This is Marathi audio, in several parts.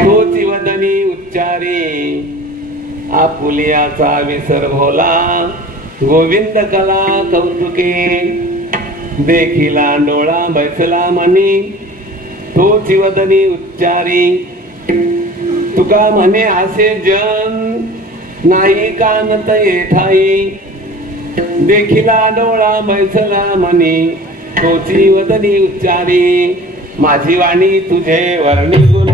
तोच वदनी उच्चारी आपुलियाचा विसर भोला गोविंद कला कौतुके देखिला डोळा बैसला मनी तोच वदनी उच्चारी तुका म्हणे असे जन नाही कानत येठाई देखिला डोळा बैसला मनी तोची वदनी उच्चारी माझी वाणी तुझे वर्णी गुण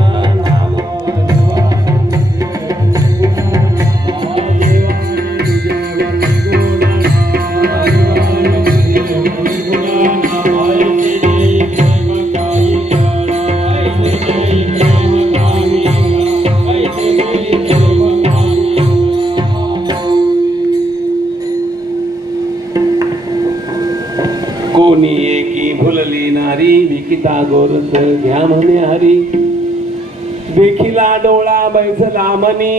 कोणी एकी भुलली नारी विकिता गोरस घ्या म्हणे हरी देखिला डोळा बैसला मनी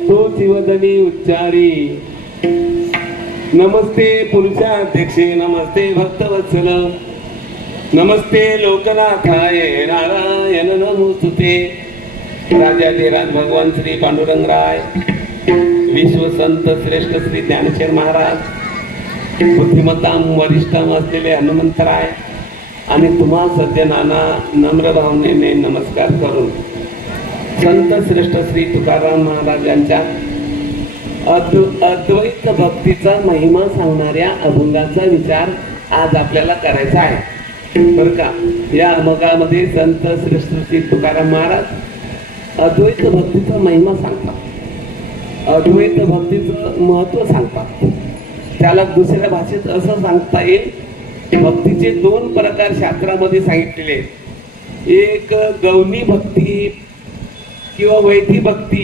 तोच वदनी उच्चारी नमस्ते पुरुषाध्यक्षे नमस्ते भक्तवत्सल नमस्ते लोकनाथाय नारायण नमोस्तुते राजाधिराज भगवान श्री पांडुरंगराय विश्वसंत श्रेष्ठ श्री ज्ञानेश्वर महाराज बुद्धिमत्ताम वरिष्ठम असलेले हनुमंतराय आणि तुम्हा सज्जनांना नम्र भावनेने नमस्कार करून संत श्रेष्ठ श्री तुकाराम महाराजांच्या अद्वैत भक्तीचा महिमा सांगणाऱ्या अभंगाचा विचार आज आपल्याला करायचा आहे बरं का। या अभंगामध्ये संत श्रेष्ठ श्री तुकाराम महाराज अद्वैत भक्तीचा महिमा सांगतात, अद्वैत भक्तीचं महत्व सांगतात। त्याला दुसऱ्या भाषेत असं सांगता येईल भक्तीचे दोन प्रकार शास्त्रामध्ये सांगितलेले, एक गौणी भक्ती किंवा वैधी भक्ती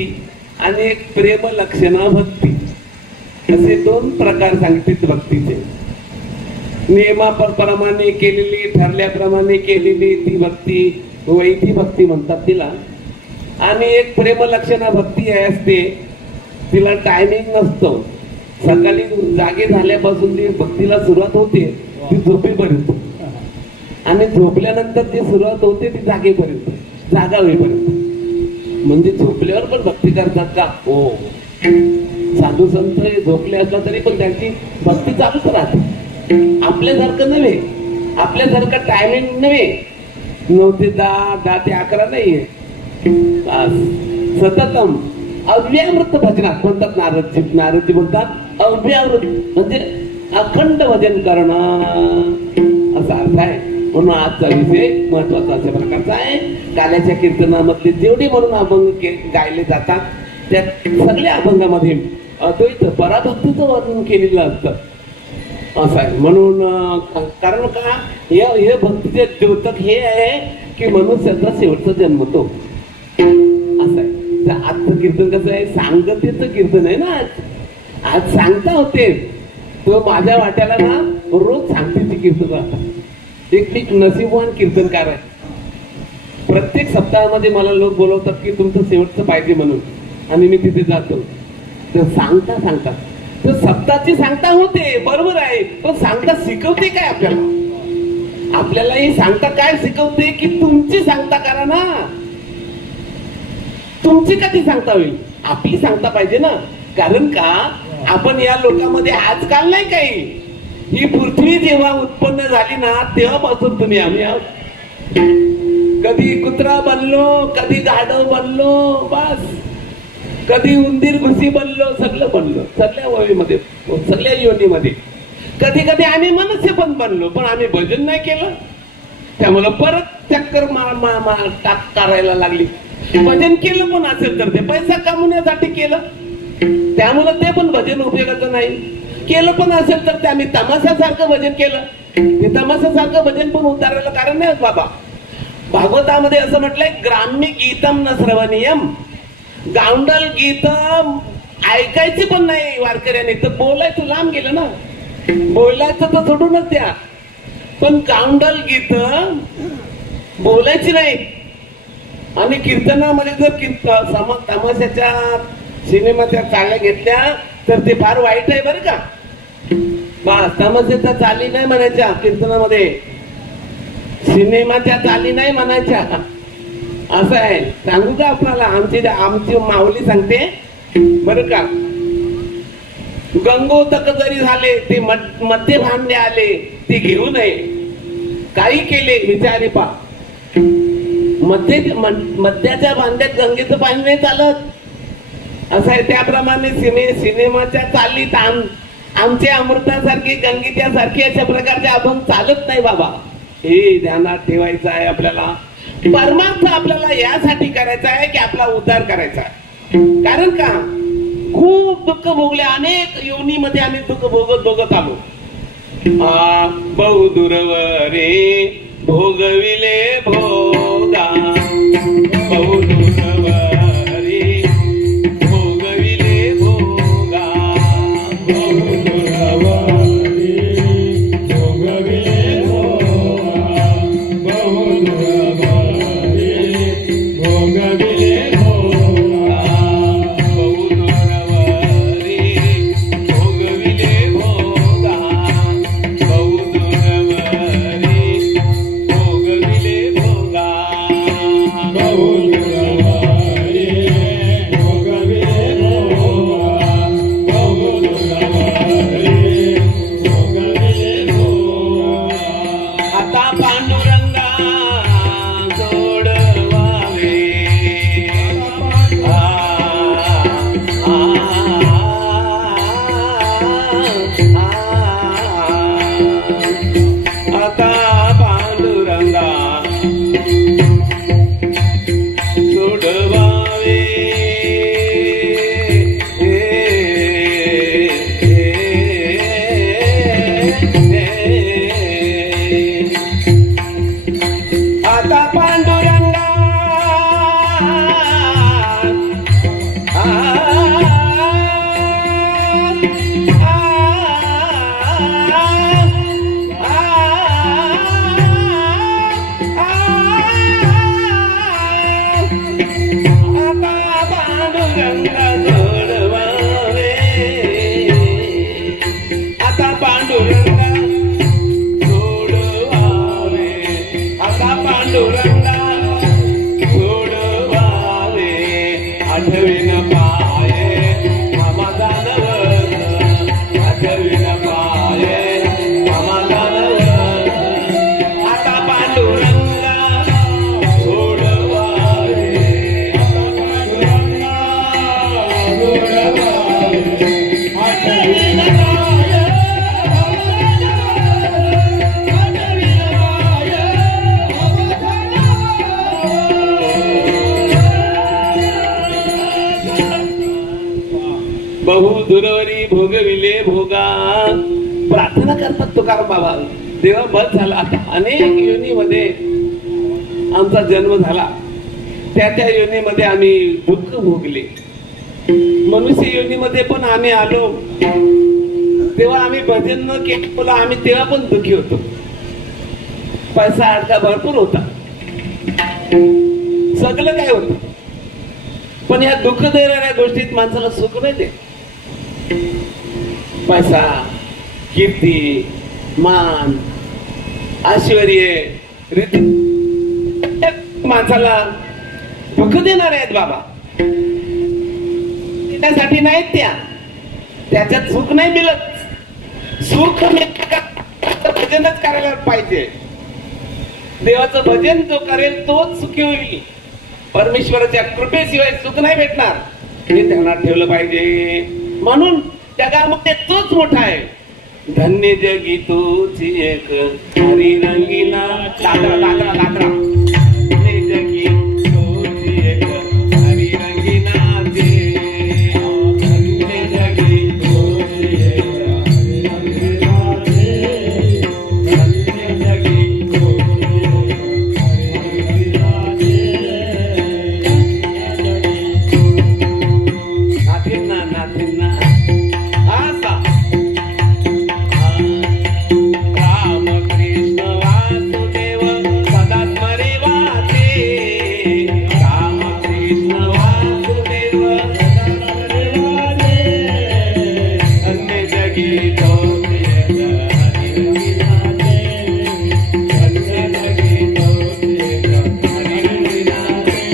आणि एक प्रेम लक्षणा भक्ती असे दोन प्रकार सांगितले भक्तीचे। नियमाप्रमाणे केलेली ठरल्याप्रमाणे केलेली ती भक्ती वैधी भक्ती म्हणतात तिला, आणि एक प्रेम लक्षणा भक्ती असते तिला टायमिंग नसतो, सकाळी जागे झाल्यापासून ती भक्तीला सुरुवात होते ती झोपेपर्यंत आणि झोपल्यानंतर ती सुरुवात होते ती जागेपर्यंत, जागा होईपर्यंत। म्हणजे झोपल्यावर पण भक्ती करतात का? हो, साधू संत झोपले असला तरी पण त्यांची भक्ती चालूच राहते। आपल्यासारखं नव्हे, आपल्यासारखं टायमिंग नव्हे, 9 ते 10, 10 ते 11 नाहीये, सततम अव्यावृत भजनात म्हणतात नारदजी। नारदजी म्हणतात अव्यावृत म्हणजे अखंड भजन करणं असा अर्थ आहे। म्हणून आजचा विषय महत्वाचा अशा प्रकारचा आहे। काल्याच्या कीर्तनामध्ये जेवढे म्हणून अभंग गायले जातात त्या सगळ्या अभंगामध्ये अद्वैत पराभक्तीचं वर्णन केलेलं असतं असं आहे। म्हणून कारण का हे भक्तीचे द्योतक हे आहे की मनुष्याचा शेवटचा जन्म तो असं आहे। आजचं कीर्तन कसं आहे, सांगतेचं कीर्तन आहे ना। आज सांगता होते तो माझ्या वाट्याला ना रोज सांगतेची कीर्तन राहतात। एक नशीबवान कीर्तनकार आहे। प्रत्येक सप्ताहामध्ये मला लोक बोलवतात की तुमचं शेवटचं पाहिजे म्हणून, आणि मी तिथे जातो। तर सांगता सांगता तर सप्ताहाची सांगता होते बरोबर आहे, पण सांगता शिकवते काय आपल्याला? आपल्याला ही सांगता काय शिकवते की तुमची सांगता करा ना, तुमची कधी सांगता होईल? आपली सांगता पाहिजे ना। कारण का आपण या लोकांमध्ये आजकाल नाही काही, ही पृथ्वी जेव्हा उत्पन्न झाली ना तेव्हापासून तुम्ही आम्ही आहोत। कधी कुत्रा बनलो, कधी गाढव बनलो, बस कधी उंदीर घुसी बनलो, सगळं बनलो, सगळ्या वयीमध्ये सगळ्या योनीमध्ये। कधी कधी आम्ही मनुष्य पण बनलो, पण आम्ही भजन नाही केलं, त्यामुळे परत चक्कर टाक करायला लागली। भजन केलं पण असेल तर ते पैसा कमवण्यासाठी केलं, त्यामुळे ते पण भजन उपयोगाचं नाही। केलं पण असेल तर ते आम्ही तमाशासारखं भजन केलं, ते तमाशासारखं भजन पण उतारायला कारण नाही बाबा। भागवतामध्ये असं म्हटलंय ग्राम्य गीतम न श्रवणीयम, गावंडल गीत ऐकायची पण नाही वारकऱ्याने, तर बोलायचं लांब गेलं ना, बोलायचं तर सोडूनच द्या, पण गावंडल गीत बोलायची नाही। आणि कीर्तनामध्ये जर तमाशाच्या सिनेमाच्या चाल्या घेतल्या तर ते फार वाईट आहे बरं का। बस तमाशाच्या चाली नाही म्हणायच्या कीर्तनामध्ये, सिनेमाच्या चाली नाही म्हणायच्या, असं आहे. सांगू का आपल्याला, आमची माऊली सांगते बरं का, गंगोदक जरी झाले ते मध्य भांडे आले ते घेऊ नये, काही केले विचारी पा. मध्याच्या भांड्यात गंगेचं पाणी नाही चालत, असं आहे. त्याप्रमाणे सिनेमाच्या चालीत आमचे अमृतासारखे गंगेच्या सारखे अशा प्रकारचे अभंग चालत नाही बाबा. हे ध्यानात ठेवायचं आहे आपल्याला. परमार्थ आपल्याला यासाठी करायचा आहे की आपला उद्धार करायचा आहे. कारण का खूप दुःख भोगले, अनेक योनीमध्ये आम्ही दुःख भोगत आलो. बहु दुर्वरे भोगविले भोगा, बहु दुर्वरे भोगविले भोगा, बहु दुर्वरे भोगविले भोगा, बहु दुर्वरे भोगविले भोगा, बहु दुर्वरे भोगविले भोगा, बहु दुर्वरे भोगविले भोगा, बहु दुर्वरे भोगविले भोगा, बहु दुर्वरे भोगविले भोगा. आता पांडुरंगा सोडवावे, आता पांडुरंगा सोडवावे, आता पांडुरंगा आता पांडुरंगा सोडवावे, आता पांडुरंगा सोडवावे, आठवीन पाये समाधानवर, आठवीन पाये समाधानवर. आता पांडुरंगा सोडवावे, बहु दुर्वरी भोगविले भोगा. प्रार्थना करतात तुकाराम बाबा, देवा बस झाला. आता अनेक योनीमध्ये आमचा जन्म झाला, त्या योनीमध्ये आम्ही दुःख भोगले. मनुष्य योनीमध्ये पण आम्ही आलो, तेव्हा आम्ही भजन न केलं, आम्ही तेव्हा पण दुःखी होतो. पैसा अडका भरपूर होता, सगळं काय होतं, पण या दुःख देणाऱ्या गोष्टीत माणसाला सुख नाही देत. पैसा, कीर्ती, मान, ऐश्वर्य माणसाला दुःख देणार आहेत बाबा. त्यासाठी नाहीत त्या, त्याच्यात सुख नाही मिळत. सुख भजनच करायला पाहिजे. देवाचं भजन जो करेल तोच सुखी होईल. परमेश्वराच्या कृपेशिवाय सुख नाही भेटणार, हे ध्यानात ठेवलं पाहिजे. म्हणून जगामध्ये तोच मोठा आहे. धन्य जगी तोची एक हरी रंगीला लाकरा लाकरा लाकरा, धन्य जगी तोची एक हरी रंगीला दे, धन्य जगी तोची एक हरी रंगीला दे, धन्य जगी तोची एक हरी रंगीला दे. नाथिना आसा राम कृष्ण वासुदेव सदा स्मरे वाचे, राम कृष्ण वासुदेव सदा स्मरे वाचे, अन्य जगी तोचे एक हरी रंगीला दे, अन्य जगी तोचे एक हरी रंगीला दे.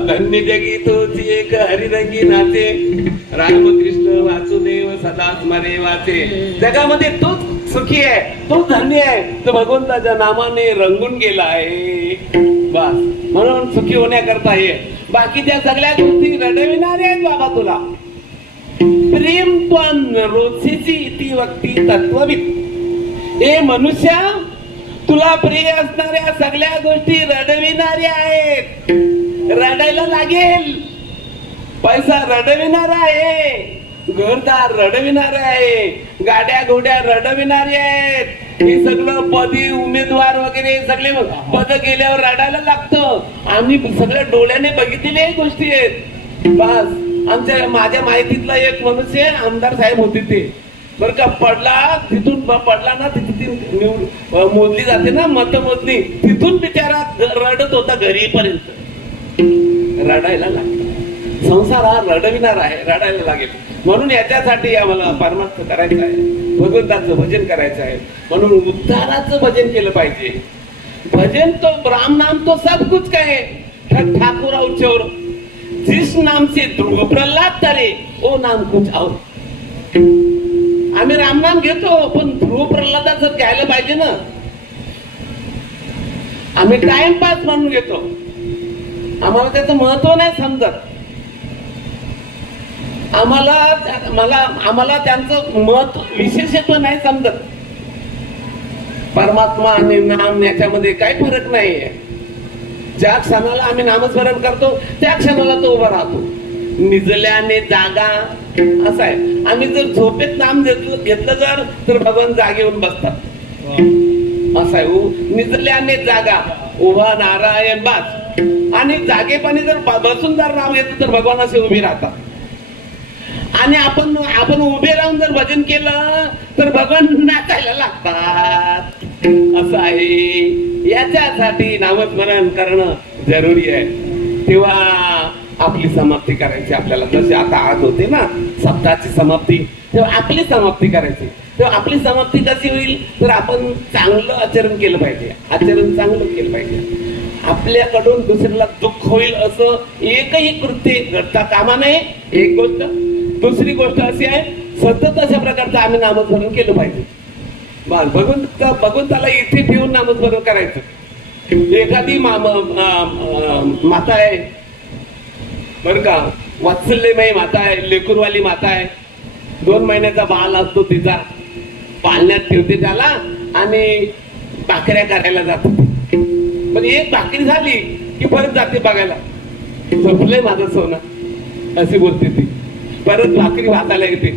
धन्य जगी तोची एक हरिरंगी नाचे, रामकृष्ण वासुदेव सदा स्मरे वाचे. जगामध्ये तोच सुखी आहे, तोच धन्य आहे, तो भगवंताच्या नामाने रंगून गेला आहे. बस म्हणून सुखी होण्याकरता हे बाकीच्या सगळ्या गोष्टी रडविणाऱ्या आहेत बाबा तुला. प्रेम पण रोजची ती व्यक्ती तत्वविद. हे मनुष्या, तुला प्रिय असणाऱ्या सगळ्या गोष्टी रडविणाऱ्या आहेत. रडायला लागेल. पैसा रडविणारा आहे, घरदार रडविणार आहे, गाड्या घोड्या रडविणारे आहेत. हे सगळं पदी उमेदवार वगैरे सगळे पद गेल्यावर रडायला लागतं. आम्ही सगळ्या डोळ्याने बघितलेल्या गोष्टी आहेत. बस माझ्या माहितीतला एक मनुष्य आमदार साहेब होते ते, बर का, तिथून पडला ना, तिथे मोजली जाते ना मतमोजणी, तिथून बिचारा रडत होता घरीपर्यंत. रडायला लागला. संसार हा रडविणार आहे, रडायला लागेल. म्हणून याच्यासाठी आम्हाला परमार्थ करायचं आहे, भगवंताचं भजन करायचं आहे. म्हणून उद्धाराचं भजन केलं पाहिजे. भजन तो राम नाम तो सब कुछ कहे ठाकुर और चोर, जिस नाम से ध्रुव प्रल्हाद तरे ओ नाम कुछ और. आम्ही रामनाम घेतो, पण ध्रुव प्रल्हादाचं घ्यायला पाहिजे ना. आम्ही टाइमपास म्हणून घेतो, आम्हाला त्याचं महत्व नाही समजत. आम्हाला त्यांचं महत्व विशेषत्व नाही समजत. परमात्मा आणि नाम याच्यामध्ये काही फरक नाहीये. ज्या क्षणाला आम्ही नामस्मरण करतो त्या क्षणाला तो उभा राहतो. निजल्याने जागा असं आहे. आम्ही जर झोपेत नाम घेतलं तर भगवान जागे येऊन बसतात. असं आहे. निजल्याने जागा, उभा नारायण बास. आणि जागेपणी जर बसून जर नाम घेतलं तर भगवान असे उभे राहतात. आणि आपण उभे राहून जर भजन केलं तर भगवान नाचायला लागतात. असं आहे. याच्यासाठी नामस्मरण करणं जरुरी आहे. तेव्हा आपली समाप्ती करायची आपल्याला. जसे आता आज होते ना सप्ताहाची समाप्ती, तेव्हा आपली समाप्ती करायची. तेव्हा आपली समाप्ती कशी होईल तर आपण चांगलं आचरण केलं पाहिजे. आचरण चांगलं केलं पाहिजे. आपल्याकडून दुसऱ्याला दुःख होईल असं एकही कृत्य घडता कामा नये. एक गोष्ट. दुसरी गोष्ट अशी आहे, सतत अशा प्रकारचं आम्ही नामस्मरण केलं पाहिजे. भगवंताला इथे ठेवून नामस्मरण करायचं. एखादी माता आहे बर का, वात्सल्यमयी माता आहे, लेकरवाली माता आहे. 2 महिन्याचा बाळ असतो तिचा, पाळण्यात ठेवते त्याला आणि भाकऱ्या करायला जातो. पण एक भाकरी झाली की परत जाते बघायला, झोपलंय माझं सोनं अशी बोलते ती. परत भाकरी भातायला येते,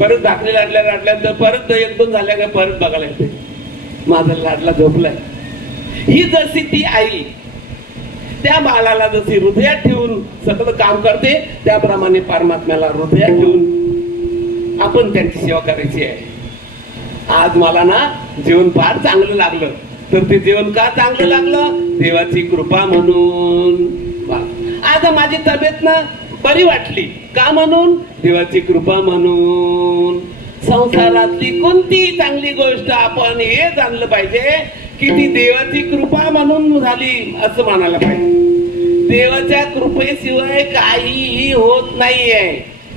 परत भाकरी लाटल्यानंतर परत 1-2 झाल्या का परत बघायला येते, माझा लाडला झोपलाय. ही जशी ती आई त्या बाळाला जशी हृदयात ठेवून सगळं काम करते, त्याप्रमाणे परमात्म्याला हृदयात ठेवून आपण त्यांची सेवा करायची आहे. आज मला ना जेवण फार चांगलं लागलं, तर ते जेवण का चांगलं लागलं? देवाची कृपा म्हणून. आज माझी तब्येत ना बरी वाटली का म्हणून? देवाची कृपा म्हणून. संसारातली कोणती चांगली गोष्ट आपण हे जाणलं पाहिजे की ती देवाची कृपा म्हणून झाली असं म्हणायला पाहिजे. देवाच्या कृपेशिवाय काहीही होत नाहीये,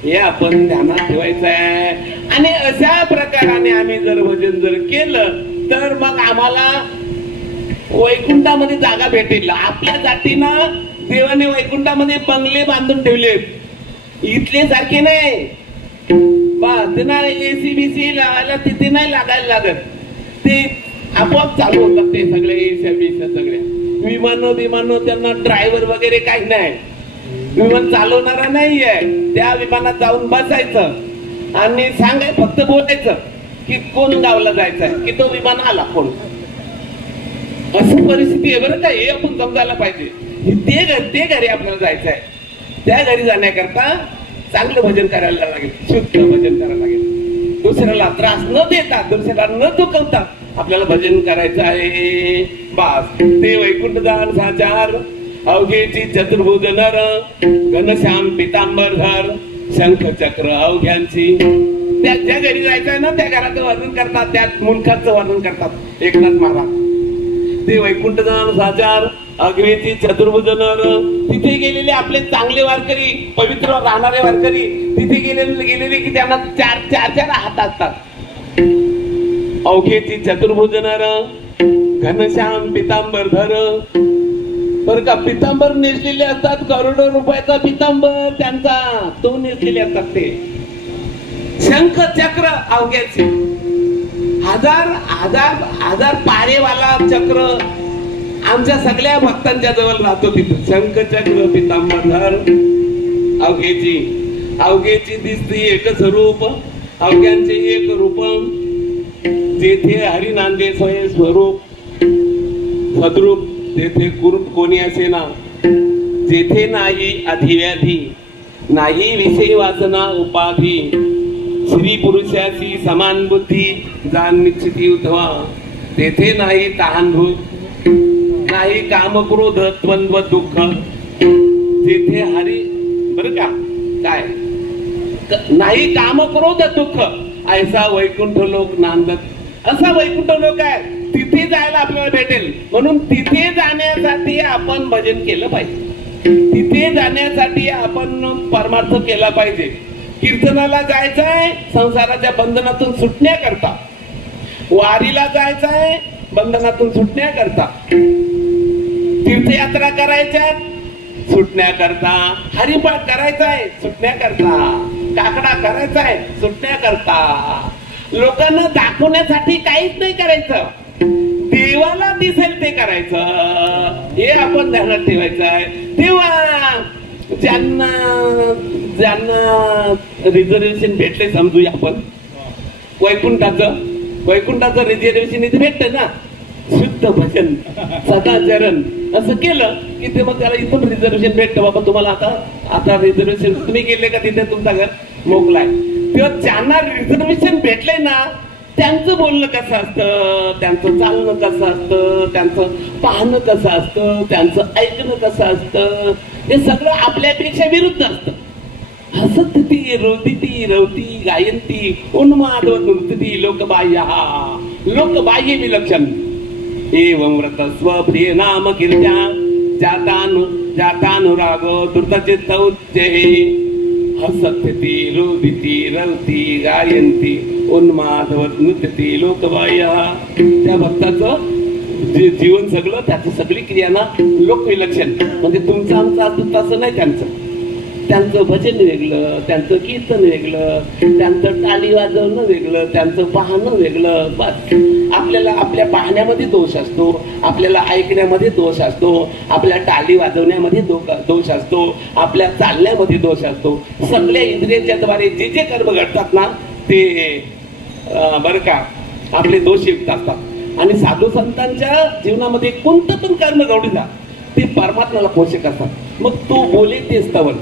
हे आपण ध्यानात ठेवायचं आहे. आणि अशा प्रकाराने आम्ही जर भजन जर केलं तर मग आम्हाला वैकुंठामध्ये जागा भेटेल. आपल्या जातीनं देवाने वैकुंठामध्ये बंगले बांधून ठेवलेत, इथले सारखे नाही. एसी बीसी लावायला तिथे नाही लागायला लागत, ते आपोआप चालू होतात ते सगळे एसी बीसी सगळे. विमान त्यांना ड्रायव्हर वगैरे काही नाही, विमान चालवणारा नाहीये. त्या विमानात जाऊन बसायचं आणि फक्त बोलायचं की कोण गावला जायचंय, की तो विमान आला कोण. अशी परिस्थिती आहे बरं का, हे आपण समजायला पाहिजे. ते घरी आपल्याला जायचं आहे. त्या घरी जाण्याकरता चांगलं भजन करायला लागेल, शुद्ध भजन करायला लागेल. दुसऱ्याला त्रास न देता, दुसऱ्याला न दुखवता आपल्याला भजन करायचं आहे. बास. ते वैकुंठ दान साचार अवघेची चतुर्भुज नर, घनश्याम पितांबरधर शंख चक्र अवघ्यांची. ज्या घरी जायचंय ना त्या घराचं वर्णन करतात, त्या मुलखाचं वर्णन करतात एकनाथ महाराज. ते वैकुंठ दान साचार अगवेची चतुर्भुज नर, तिथे गेलेले आपले चांगले वारकरी, पवित्र राहणारे वारकरी तिथे गेलेले की त्यांना चार चार चार हात असतात. अवघेची चतुर्भुज नर, घनश्याम पितांबर धर, बर का, पितांबर नेसलेले असतात, करोडो रुपयाचा पितांबर त्यांचा तो नेसलेले असतात. ते शंख चक्र अवघ्याचे, हजार हजार हजार पारेवाला चक्र आमच्या सगळ्या भक्तांच्या जवळ राहतो. तिथं शंख चक्र पितांबर अवघेची, अवघेची दिसती एकच रूप, अवघ्यांचे एक रूप, जेथे हरी नांदे स्वयं स्वरूप सद्रूप, तेथे कुरूप कोणी असेना, जेथे नाही अधिव्याधी, नाही विषय वासना उपाधी, श्री पुरुषाची समान बुद्धी जाण निश्चिती उठवा, तेथे नाही तहानभूत, नाही काम क्रोध द्वंद्व दुःख, जेथे हरी, बर का, काय नाही काम क्रोध दुःख, ऐसा वैकुंठ लोक नांदत. असा वैकुंठ लोक आहे, तिथे जायला आपल्याला भेटेल. म्हणून तिथे जाण्यासाठी आपण भजन केलं पाहिजे, तिथे जाण्यासाठी आपण परमार्थ केला पाहिजे. कीर्तनाला जायचंय संसाराच्या बंधनातून सुटण्याकरता, वारीला जायचंय बंधनातून सुटण्याकरता, तीर्थयात्रा करायच्या सुटण्याकरता, हरिपाठ करायचाय सुटण्याकरता, काकडा करायचाय सुटण्याकरता. लोकांना दाखवण्यासाठी काहीच नाही करायचं, देवाला दिसेल ते करायचं, हे आपण ध्यानात ठेवायचं आहे. तेव्हा ज्यांना ज्यांना रिझर्वेशन भेटले समजूया आपण, वैकुंठाचं रिझर्वेशन इथे भेटत ना, शुद्ध भजन सदाचरण असं केलं की ते मग त्याला इथून रिझर्वेशन भेटतं. बाबा तुम्हाला आता रिझर्वेशन तुम्ही गेले का तिथे तुमचा घर मोकलाय. तेव्हा ज्यांना रिझर्वेशन भेटलंय ना, त्यांचं बोलणं कसं असतं, त्यांचं चालणं कसं असतं, त्यांचं पाहणं कसं असतं, त्यांचं ऐकणं कसं असतं, हे सगळं आपल्यापेक्षा विरुद्ध असतं. हसती रोदिती रवती गायंती उन्मादवत नृत्यती लोकबाह्य लोकबाह्य विलक्षण एवं व्रतस्व प्रिय नाम कीर्त्या जातानुराग द्रुतचित्त उच्चैः हसती रोदिती रवती गायंती उन्मादवत नृत्यती लोकबाह्य. त्या भक्ताचं जीवन सगळं, त्याची सगळी क्रियांना लोकविलक्षण. म्हणजे तुमचं आमचं असतं तसं नाही, त्यांचं भजन वेगळं, त्यांचं कीर्तन वेगळं, त्यांचं टाळी वाजवणं वेगळं, त्यांचं पाहणं वेगळं. बस आपल्याला आपल्या पाहण्यामध्ये दोष असतो, आपल्याला ऐकण्यामध्ये दोष असतो, आपल्या टाळी वाजवण्यामध्ये दोष असतो, आपल्या चालण्यामध्ये दोष असतो. सगळ्या इंद्रियांच्या द्वारे जे जे कर्म घडतात ना ते बरं का आपले दोषयुक्त असतात. आणि साधू संतांच्या जीवनामध्ये कोणतं पण कर्म घडू द्या ते परमात्म्याला पोषक असतात. मग तो बोले ते स्तवन,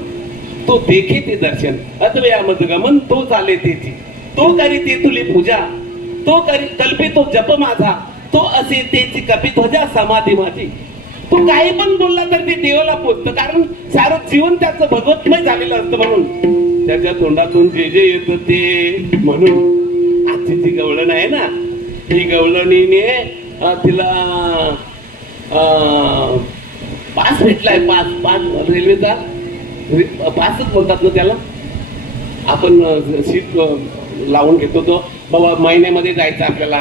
तो देखे ते दर्शन, अद्वयामत गमन तो चाले तेची, तो करी ते तुली पूजा, तो करी कल्पे तो जप माझा, तो असे तेची कपिध्वजा समाधी माझी. तो काही पण बोलला तर ते देवाला पोचतं, कारण सारं जीवन त्याचं भगवतमय झालेलं असतं. म्हणून त्याच्या तोंडातून जे जे येतं ते. म्हणून आजची जी गवळण आहे ना, ही गवळणीने तिला पास भेटलाय, पास रेल्वेचा पासच बोलतात ना त्याला. आपण सीट लावून घेतो तो, बाबा महिन्यामध्ये जायचं आपल्याला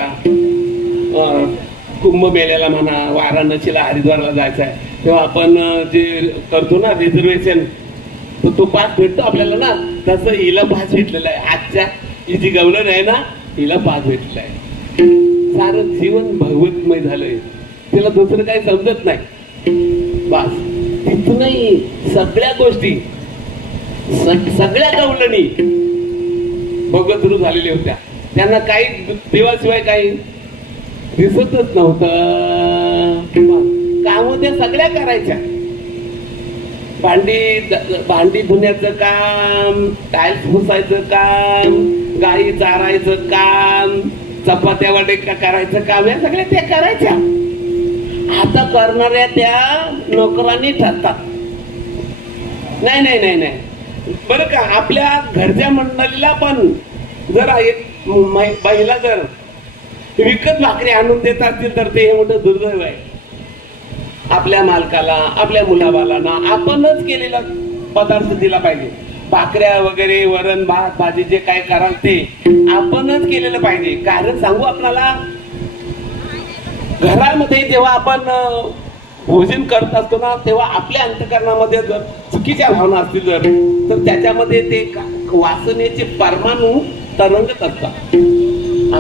कुंभमेळ्याला म्हणा, वाराणसीला, हरिद्वारला जायचं आहे, तेव्हा आपण जे करतो ना रिझर्वेशन, तर तो पास भेटतो आपल्याला ना. तसं हिला पास भेटलेला आहे. आजच्या ही जी गवळण आहे ना, हिला पास भेटलेला आहे. सारं जीवन भगवतमय झालंय, तिला दुसरं काही समजत नाही. बस तिथूनही सगळ्या गोष्टी, सगळ्या गवळणी भगवत सुरू झालेल्या होत्या. त्यांना काही देवाशिवाय काही दिसतच नव्हतं. काम त्या सगळ्या करायच्या. भांडी धुण्याचं काम, टाइल्स पुसायचं काम, गाई चारायचं काम, चपात्या वडेका करायचं काम, या सगळ्या त्या करायच्या. आता करणाऱ्या त्या नोकरांनी ठरतात. नाही नाही नाही नाही बरं का, आपल्या घरच्या मंडळीला पण जर बाईला जर विकत भाकरी आणून देत असतील तर ते हे मोठं दुर्दैव आहे. आपल्या मालकाला, आपल्या मुलाबालांना आपणच केलेला पदार्थ दिला पाहिजे. भाकऱ्या वगैरे, वरण भात भाजी जे काय कराल ते आपणच केलेलं पाहिजे. कारण सांगू आपल्याला, घरामध्ये जेव्हा आपण भोजन करत असतो ना, तेव्हा आपल्या अंतःकरणामध्ये जर चुकीच्या भावना असतील तर त्याच्यामध्ये ते वासनेचे परमाणू तरंगत असतात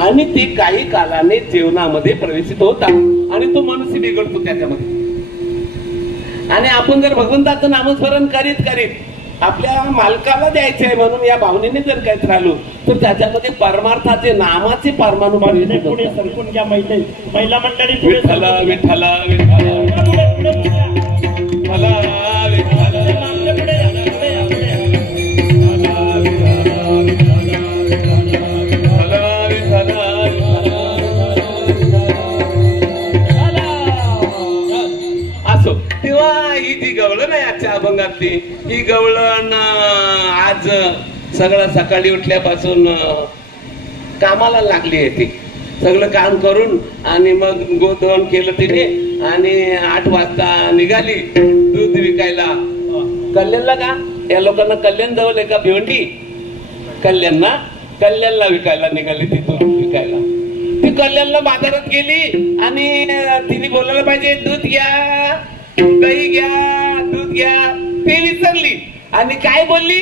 आणि ते काही कालाने जेवणामध्ये प्रवेशित होतात आणि तो मनुष्य बिघडतो त्याच्यामध्ये. आणि आपण जर भगवंताचं नामस्मरण करीत करीत आपल्या मालकाला द्यायचे आहे म्हणून या भावनेने जर काहीत राहिलो तर त्याच्यामध्ये परमार्थाचे नामाचे परमाणू पुढे सरकून घ्या. महिला मंडळी पुढे विठ्ठला विठ्ठला असो. तेव्हा ही जी गवळण आहे आजच्या अभंगातली, ही गवळण आज सगळं सकाळी उठल्यापासून कामाला लागली आहे. ती सगळं काम करून आणि मग गोधन केलं तिने आणि 8 वाजता निघाली दूध विकायला. कल्याणला का? या लोकांना कल्याण जवळ आहे का भिवंडी? कल्याणला विकायला निघाली ती दूध विकायला. ती कल्याणला बाजारात गेली आणि तिने बोलायला पाहिजे दूध घ्या, दही घ्या, दूध घ्या, ते विसरली आणि काय बोलली?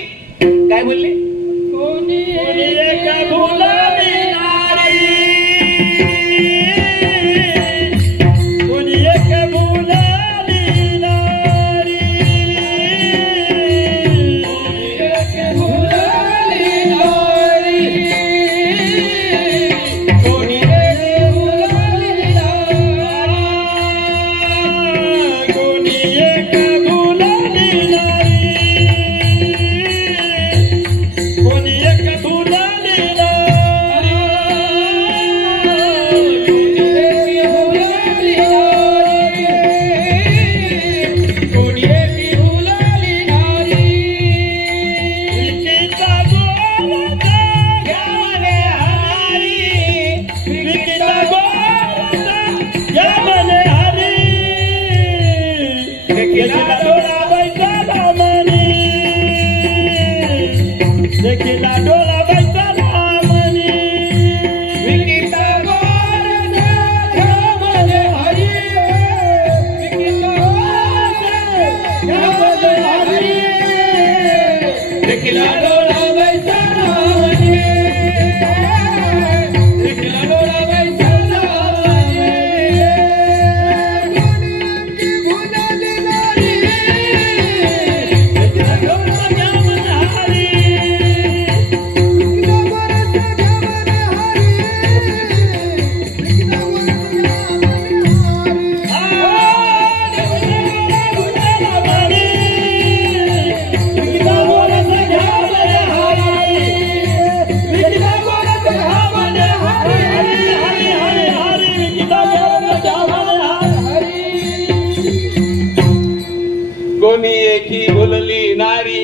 कोणी एकी बोलली नारी,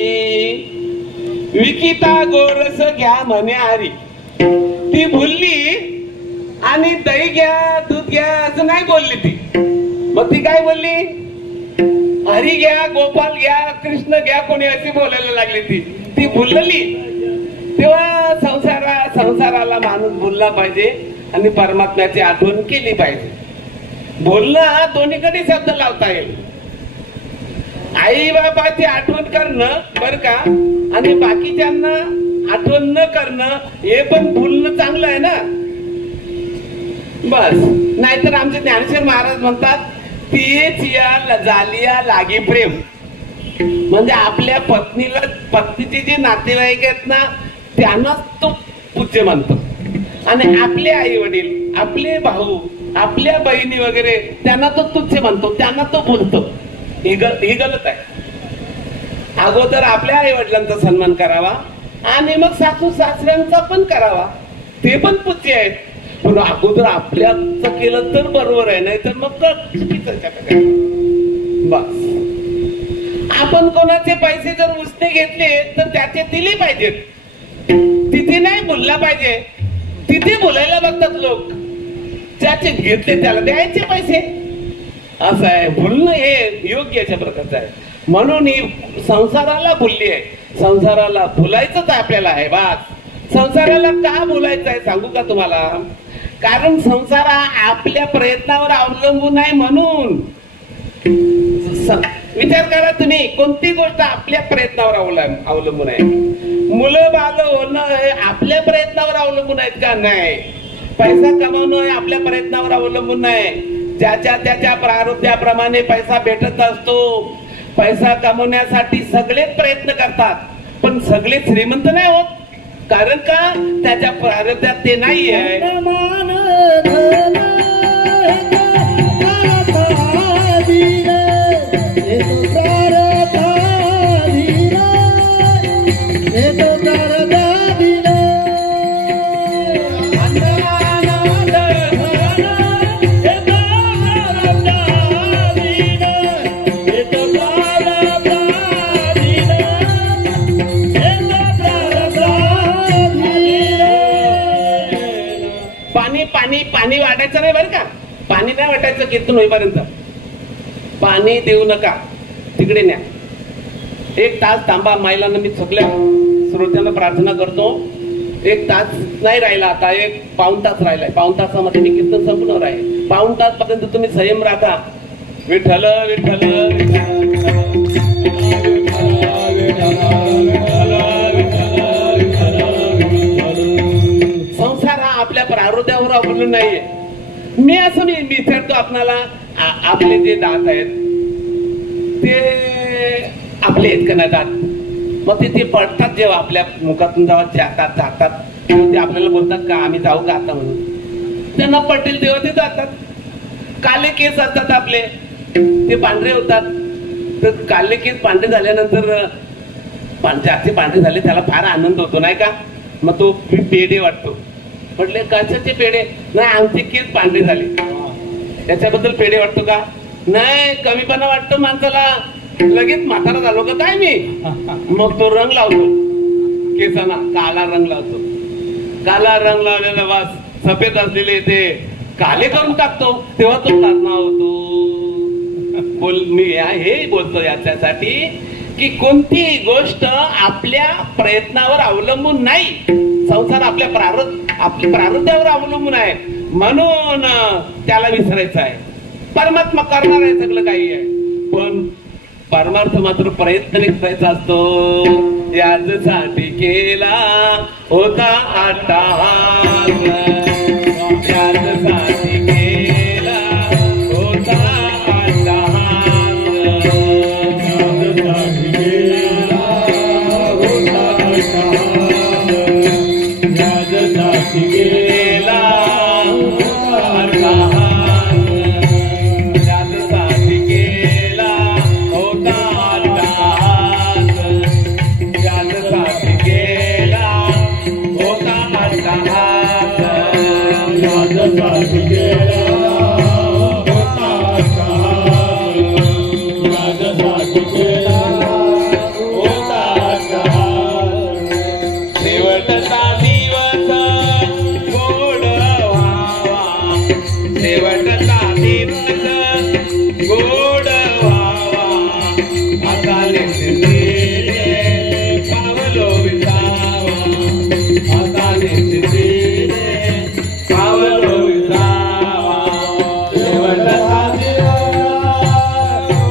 विकिता गोरस घ्या म्हणे हरी. ती भुलली आणि दही घ्या, दूध घ्या असं नाही बोलली ती. मग ती काय बोलली? हरी घ्या, गोपाल घ्या, कृष्ण घ्या, कोणी अशी बोलायला लागली. ती भुलली. तेव्हा संसाराला माणूस बोलला पाहिजे आणि परमात्म्याची आठवण केली पाहिजे. बोलणं हा दोन्हीकडे शब्द लावता येईल. आई बाबाची आठवण करणं बर का, आणि बाकीच्यांना आठवण न करणं हे पण बोलणं चांगलं आहे ना. बस. नाहीतर आमचे ज्ञानेश्वर महाराज म्हणतात तीच या जालिया लागी प्रेम. म्हणजे आपल्या पत्नीचे जे नातेवाईक आहेत ना त्यांनाच तो पूज्य मानतो आणि आपले आई वडील, आपले भाऊ, आपल्या बहिणी वगैरे त्यांना तो तुच्छ म्हणतो, त्यांना तो बोलतो. ही गलत आहे. अगोदर आपल्या आई वडिलांचा सन्मान करावा आणि मग सासू सासऱ्यांचा पण करावा, ते पण पूज्य आहेत. पण अगोदर आपल्याच केलं तर बरोबर आहे, नाही तर मग बस. आपण कोणाचे पैसे जर उसने घेतले तर त्याचे दिले पाहिजेत. तिथे नाही बोलला पाहिजे. तिथे बोलायला बघतात लोक. ज्याचे घेतले त्याला द्यायचे पैसे. असं आहे. भुलणं हे योग्य याच्या प्रकारचं आहे. म्हणून ही संसाराला भुलली आहे. संसाराला भुलायचंच आपल्याला आहे. बास, संसाराला का बोलायचं आहे सांगू का तुम्हाला? कारण संसार हा आपल्या प्रयत्नावर अवलंबून आहे. म्हणून विचार करा तुम्ही, कोणती गोष्ट आपल्या प्रयत्नावर अवलंबून आहे? मुलं बाळ होणं हे आपल्या प्रयत्नावर अवलंबून आहेत का? नाही. पैसा कमावणं हे आपल्या प्रयत्नावर अवलंबून नाही. ज्याच्या त्याच्या प्रारब्धाप्रमाणे पैसा भेटत असतो. पैसा कमवण्यासाठी सगळेच प्रयत्न करतात, पण सगळे श्रीमंत नाही होत. कारण का? त्याच्या प्रारब्धात ते नाही आहे. पाणी वाटायचं नाही बरं का. पाणी नाही वाटायचं कीर्तन होईपर्यंत. पाणी देऊ नका, तिकडे न्या. 1 तास थांबा. महिलांना मी सगळ्या श्रोत्यांना प्रार्थना करतो, 1 तास नाही राहिला, आता 1 पाऊण तास राहिलाय. पाऊण तासामध्ये मी कीर्तन संपणार आहे. पाऊण तास पर्यंत तुम्ही संयम राखा. विठ्ठल विठ्ठल संसार हा आपल्या प्रारब्धावर अवलंबून नाहीये. मी असं मी विचारतो आपणाला, आपले जे दात आहेत ते आपले आहेत का नाही दात? मग ते पडतात जेव्हा आपल्या मुखातून जेव्हा जातात ते आपल्याला बोलतात का आम्ही जाऊ का आता म्हणून? त्यांना पटेल तेव्हा ते जातात. काले केस असतात आपले, ते पांढरे होतात. तर काले केस पांढरे झाल्यानंतर ज्याचे पांढरे झाले त्याला फार आनंद होतो नाही का? मग तो पेढे वाटतो. म्हटले कशाचे पेढे? नाही, आमचे केस पांढरे झाले त्याच्याबद्दल पेढे वाटतो का? नाही, कमीपणा वाटतो माणसाला. लगेच म्हातारा झालो का काय मी? मग तो रंग लावतो केसांना, काला रंग लावतो. काला रंग लावलेला वास सफेद असलेले ते काले करून टाकतो, तेव्हा तो तारणा होतो. मी हे बोलतो याच्यासाठी की कोणतीही गोष्ट आपल्या प्रयत्नावर अवलंबून नाही. संसार आपल्या प्रारब्धावर अवलंबून आहे. म्हणून त्याला विसरायचं आहे. परमात्मा करणार आहे सगळं काही आहे, पण परमार्थ मात्र प्रयत्न करायचा असतो. यासाठी केला होता अट्टहास, यासाठी केला होता अट्टहास, यासाठी केला होता अट्टहास, यासाठी केला होता अट्टहास, यासाठी केला होता अट्टहास, यासाठी केला होता अट्टहास, यासाठी केला होता अट्टहास, यासाठी केला होता अट्टहास. शेवटचा दिवस गोड व्हावा, शेवटचा दिवस गोड व्हावा, आता निश्चितीने पावलो विसावा, आता निश्चितीने पावलो विसावा. शेवटचा दिवस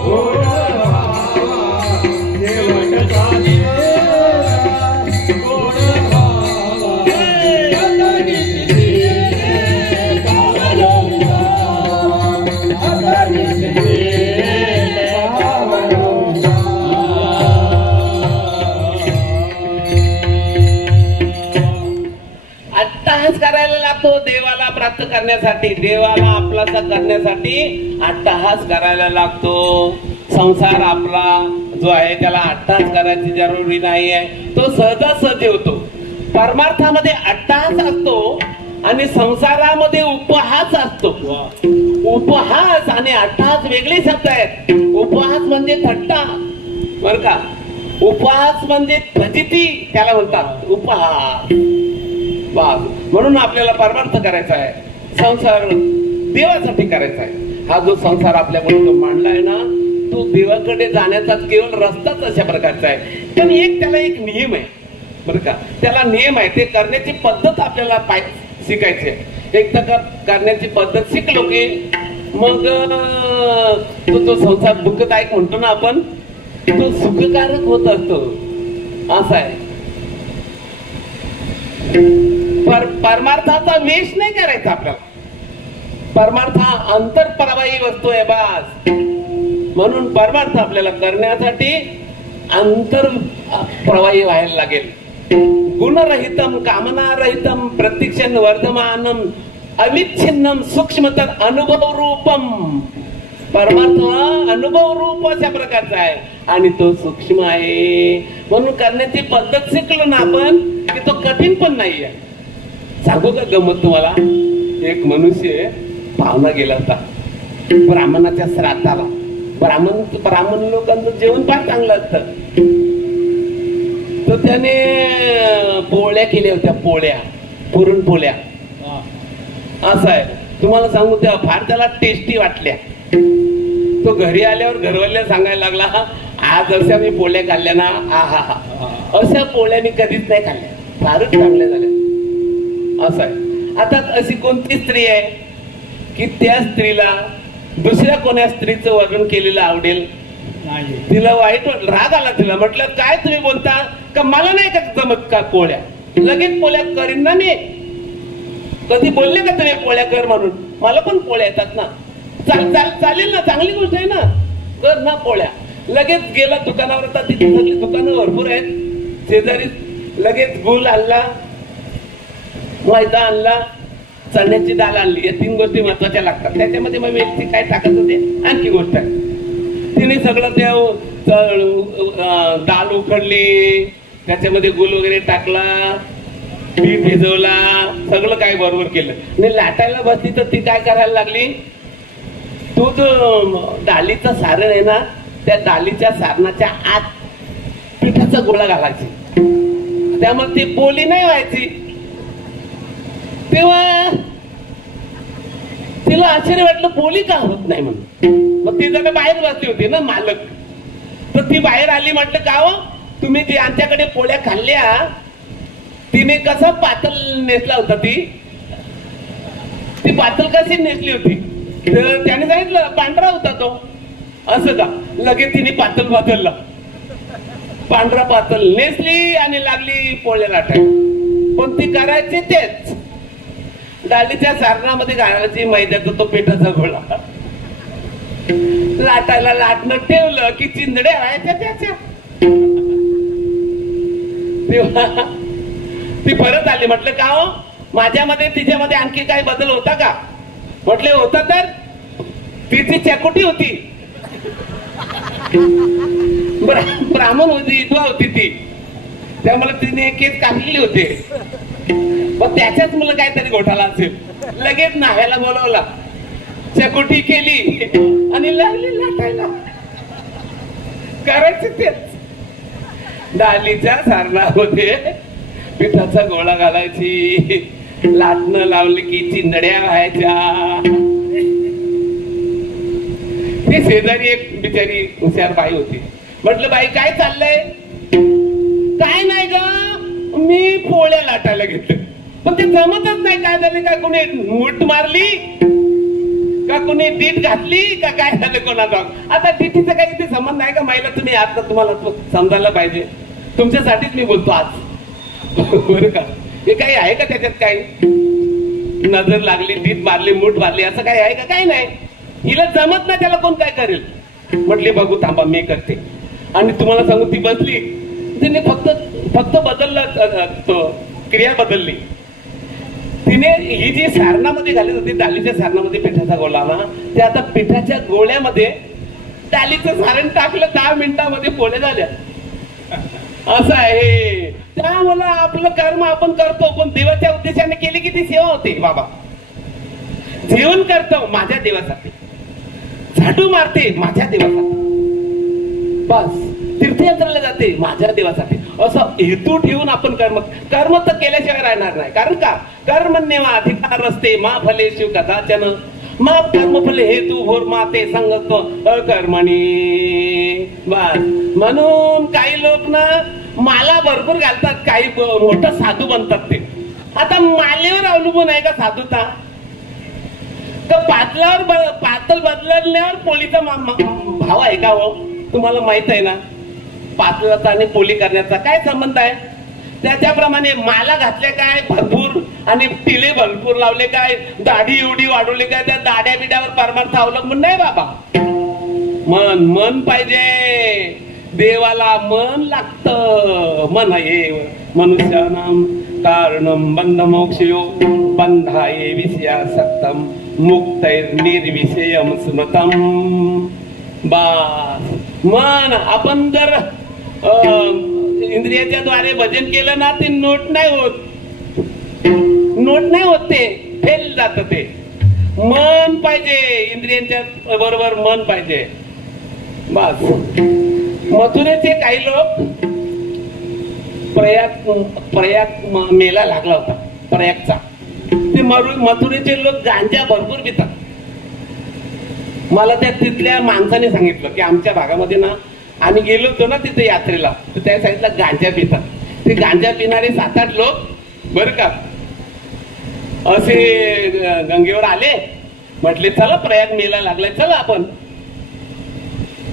गोड व्हावा, शेवटचा दिवस गोड व्हावा, आता निश्चितीने पावलो विसावा, आता निश्चितीने पावलो अट्टहास करायला लागतो देवाला प्राप्त करण्यासाठी, देवाला आपलासा करण्यासाठी अट्टहास करायला लागतो. संसार आपला जो आहे त्याला अट्टहास करायची जरुरी नाही आहे, तो सहजासहजी होतो. परमार्थामध्ये अट्टहास असतो आणि संसारामध्ये उपहास असतो. उपहास आणि अट्टहास वेगळे शब्द आहेत. उपहास म्हणजे थट्टा बर का, उपहास म्हणजे फजिती त्याला म्हणतात उपहास. म्हणून आपल्याला परमार्थ करायचा आहे, संसार देवासाठी करायचा आहे. हा जो संसार आपल्याकडे तो मांडलाय ना, तो देवाकडे जाण्याचा केवळ रस्ताच अशा प्रकारचा आहे. पण त्याला एक नियम आहे बरं का, त्याला नियम आहे. ते करण्याची पद्धत आपल्याला शिकायची आहे. एकदा करण्याची पद्धत शिकलो की मग तो संसार दुःखदायक म्हणतो ना आपण, तो सुखकारक होत असतो. असा आहे. परमार्थाचा वेश नाही करायचा आपल्याला. परमार्थ हा अंतरप्रवाही वस्तू आहे बास. म्हणून परमार्थ आपल्याला करण्यासाठी अंतरप्रवाही व्हायला लागेल. गुणरहितम कामनारहितम प्रत्यक्षण वर्धमानम अविच्छिन्नम सूक्ष्मतर अनुभव रूपम. परमार्थ हा अनुभव रूप अशा प्रकारचा आहे आणि तो सूक्ष्म आहे. म्हणून करण्याची पद्धत शिकलो ना आपण की तो कठीण पण नाहीये. सांगू का गमत तुम्हाला? एक मनुष्य पाहुणा गेला होता ब्राह्मणाच्या श्राद्धाला. ब्राह्मण लोकांचं जेवण फार चांगलं असतं. तर त्याने पोळ्या केल्या होत्या, पुरणपोळ्या. असं आहे. तुम्हाला सांगू त्या फार त्याला टेस्टी वाटल्या. तो घरी आल्यावर घरवाल्या सांगायला लागला, आज अशा मी पोळ्या खाल्ल्या ना, आहा, अशा पोळ्या मी कधीच नाही खाल्ल्या, फारच चांगल्या झाल्या. असं आहे. आता अशी कोणती स्त्री आहे की त्या स्त्रीला दुसऱ्या कोण्या स्त्रीचं वर्णन केलेलं आवडेल? तिला वाईट राग आला. तिला म्हटलं, काय तुम्ही बोलता का, मला नाही का जमत का पोळ्या? लगेच पोळ्या करीन ना मी. कधी बोलले का तुम्ही पोळ्या कर म्हणून? मला पण पोळ्या येतात ना. चालेल ना, चांगली गोष्ट आहे ना, कर ना पोळ्या. लगेच गेला दुकानावर. आता तिथे सगळी दुकानं भरपूर आहेत शेजारी. लगेच गुळ आणला, मैदा आणला, चण्याची डाळ आणली. या 3 गोष्टी महत्वाच्या लागतात. त्याच्यामध्ये मग वेलची काय टाकत होते आणखी गोष्ट आहे. तिने सगळं त्या डाळ उकडली, त्याच्यामध्ये गुळ वगैरे टाकला, पीठ भिजवला, सगळं काय बरोबर केलं आणि लाटायला बसली. तर ती काय करायला लागली, तो जो डाळीचं सारण आहे ना, त्या डाळीच्या सारणाच्या आत पिठाचा गोळा घालायची. त्यामुळे ती पोळी नाही व्हायची. तेव्हा तिला आश्चर्य वाटलं, पोळी का होत नाही म्हणून. मग ती जरा बाहेर बसली होती ना मालक. तर ती बाहेर आली. म्हटलं, का हो तुम्ही जी आमच्याकडे पोळ्या खाल्ल्या, तिने कसा पातळ नेसला होता? ती पातळ कशी नेसली होती? तर त्याने सांगितलं, पांढरा होता तो. असं का? लगेच तिने पातळ बदलला, पांढरा पातळ नेसली आणि लागली पोळ्या लाटायला. पण ती करायची तेच, डाळीच्या सारणामध्ये घालायची मैद्याचा तो पिठाचा गोळा. लाटायला लाटणं ठेवलं की चिंधड्या व्हायच्या त्याच्या. तेव्हा ती परत आली. म्हटलं, का हो माझ्यामध्ये तिच्यामध्ये आणखी काही बदल होता का? म्हटले, होता. तर तिची चकुटी होती, ब्राह्मण होती, विधवा होती ती. त्यामुळे तिने केस कापलेले होते. मग त्याच्याच मुलं काहीतरी घोटाळा असेल. लगेच न्हाव्याला बोलवला, चकुटी केली आणि लागली लाटायला. करायचे तेच. डाळीच्या सारणामध्ये पिठाचा गोळा घालायची, लाटणं लावली की चिंधड्या व्हायच्या. ती शेजारी एक बिचारी हुशार बाई होती. म्हटलं, बाई काय चाललंय? काय नाही ग, मी पोळ्या लाटायला घेतले, पण ते जमतच नाही. काय झाले? का कोणी मूठ मारली का, कोणी डीट घातली का, काय झालं कोणाचा? आता डीटीचा काही इथे संबंध आहे का महिला? तुम्ही आता तुम्हाला समजायला पाहिजे. तुमच्यासाठीच मी बोलतो आज, बरं का? हे काही आहे का त्याच्यात? काही नजर लागली, डीट मारली, मूठ मारली, असं काही आहे का? काही नाही. हिला जमत नाही, त्याला कोण काय करेल? म्हटले, बघू थांबा, मी करते. आणि तुम्हाला सांगू, ती बसली. तिने फक्त बदललं, तो क्रिया बदलली. तिने ही जी सारणामध्ये घालीत होती, डाळीच्या सारणामध्ये पिठाचा गोळा ना, ते आता पिठाच्या गोळ्यामध्ये डाळीचं सारण टाकलं. 10 मिनिटांमध्ये पोळ्या झाल्या. असं आहे. त्यामुळे आपलं कर्म आपण करतो, पण देवाच्या उद्देशाने केली की ती सेवा होते. बाबा जेवण करतो माझ्या देवासाठी, झाडू मारते माझ्या देवासाठी, बस तीर्थयात्रेला जाते माझ्या देवासाठी. असं हेतू ठेवून आपण कर्म तर केल्याशिवाय राहणार नाही. कारण का? कर्मण्येवाधिकार असते मा फलेषु कदाचन मग कर्मफल हेतू भोरमा ते सांगतो अकर्मणी. बस म्हणून काही लोक ना माला भरपूर घालतात, काही मोठं साधू बनतात. ते आता मालेवर अवलंबून आहे का साधूता? तर पातळ बदलल्यावर पोलीचा भाव आहे का हो? तुम्हाला माहित आहे ना पातळाचा आणि पोली करण्याचा काय संबंध आहे? त्याच्याप्रमाणे माला घातले काय भरपूर आणि टिले भरपूर लावले काय, दाढी एवढी वाढवली काय, त्या दाढ्या बिड्यावर परमार्थ अवलंबून नाही बाबा. मन पाहिजे. देवाला मन लागतं. मन हे मनुष्यानाम कारणम बंध मोक्षयो बंधाये विषयासक्तम मुक्तैर निर्विषयम स्मृतम. बास मन आपण जर इंद्रियाच्या द्वारे भजन केलं ना ते नोट नाही होत, ते फेल जात. ते मन पाहिजे, इंद्रियांच्या बरोबर मन पाहिजे. बस मथुरेचे काही लोक प्रयाग मेला लागला होता प्रयागचा. ते मथुरेचे लोक गांजा भरपूर पितात. मला त्या तिथल्या माणसाने सांगितलं की आमच्या भागामध्ये ना आम्ही गेलो होतो ना तिथे यात्रेला, तर त्या साईडला गांजा पितात. ते गांजा पिणारे 7-8 लोक बर का असे गंगेवर आले. म्हटले चला प्रयाग मेला लागलाय, चला आपण.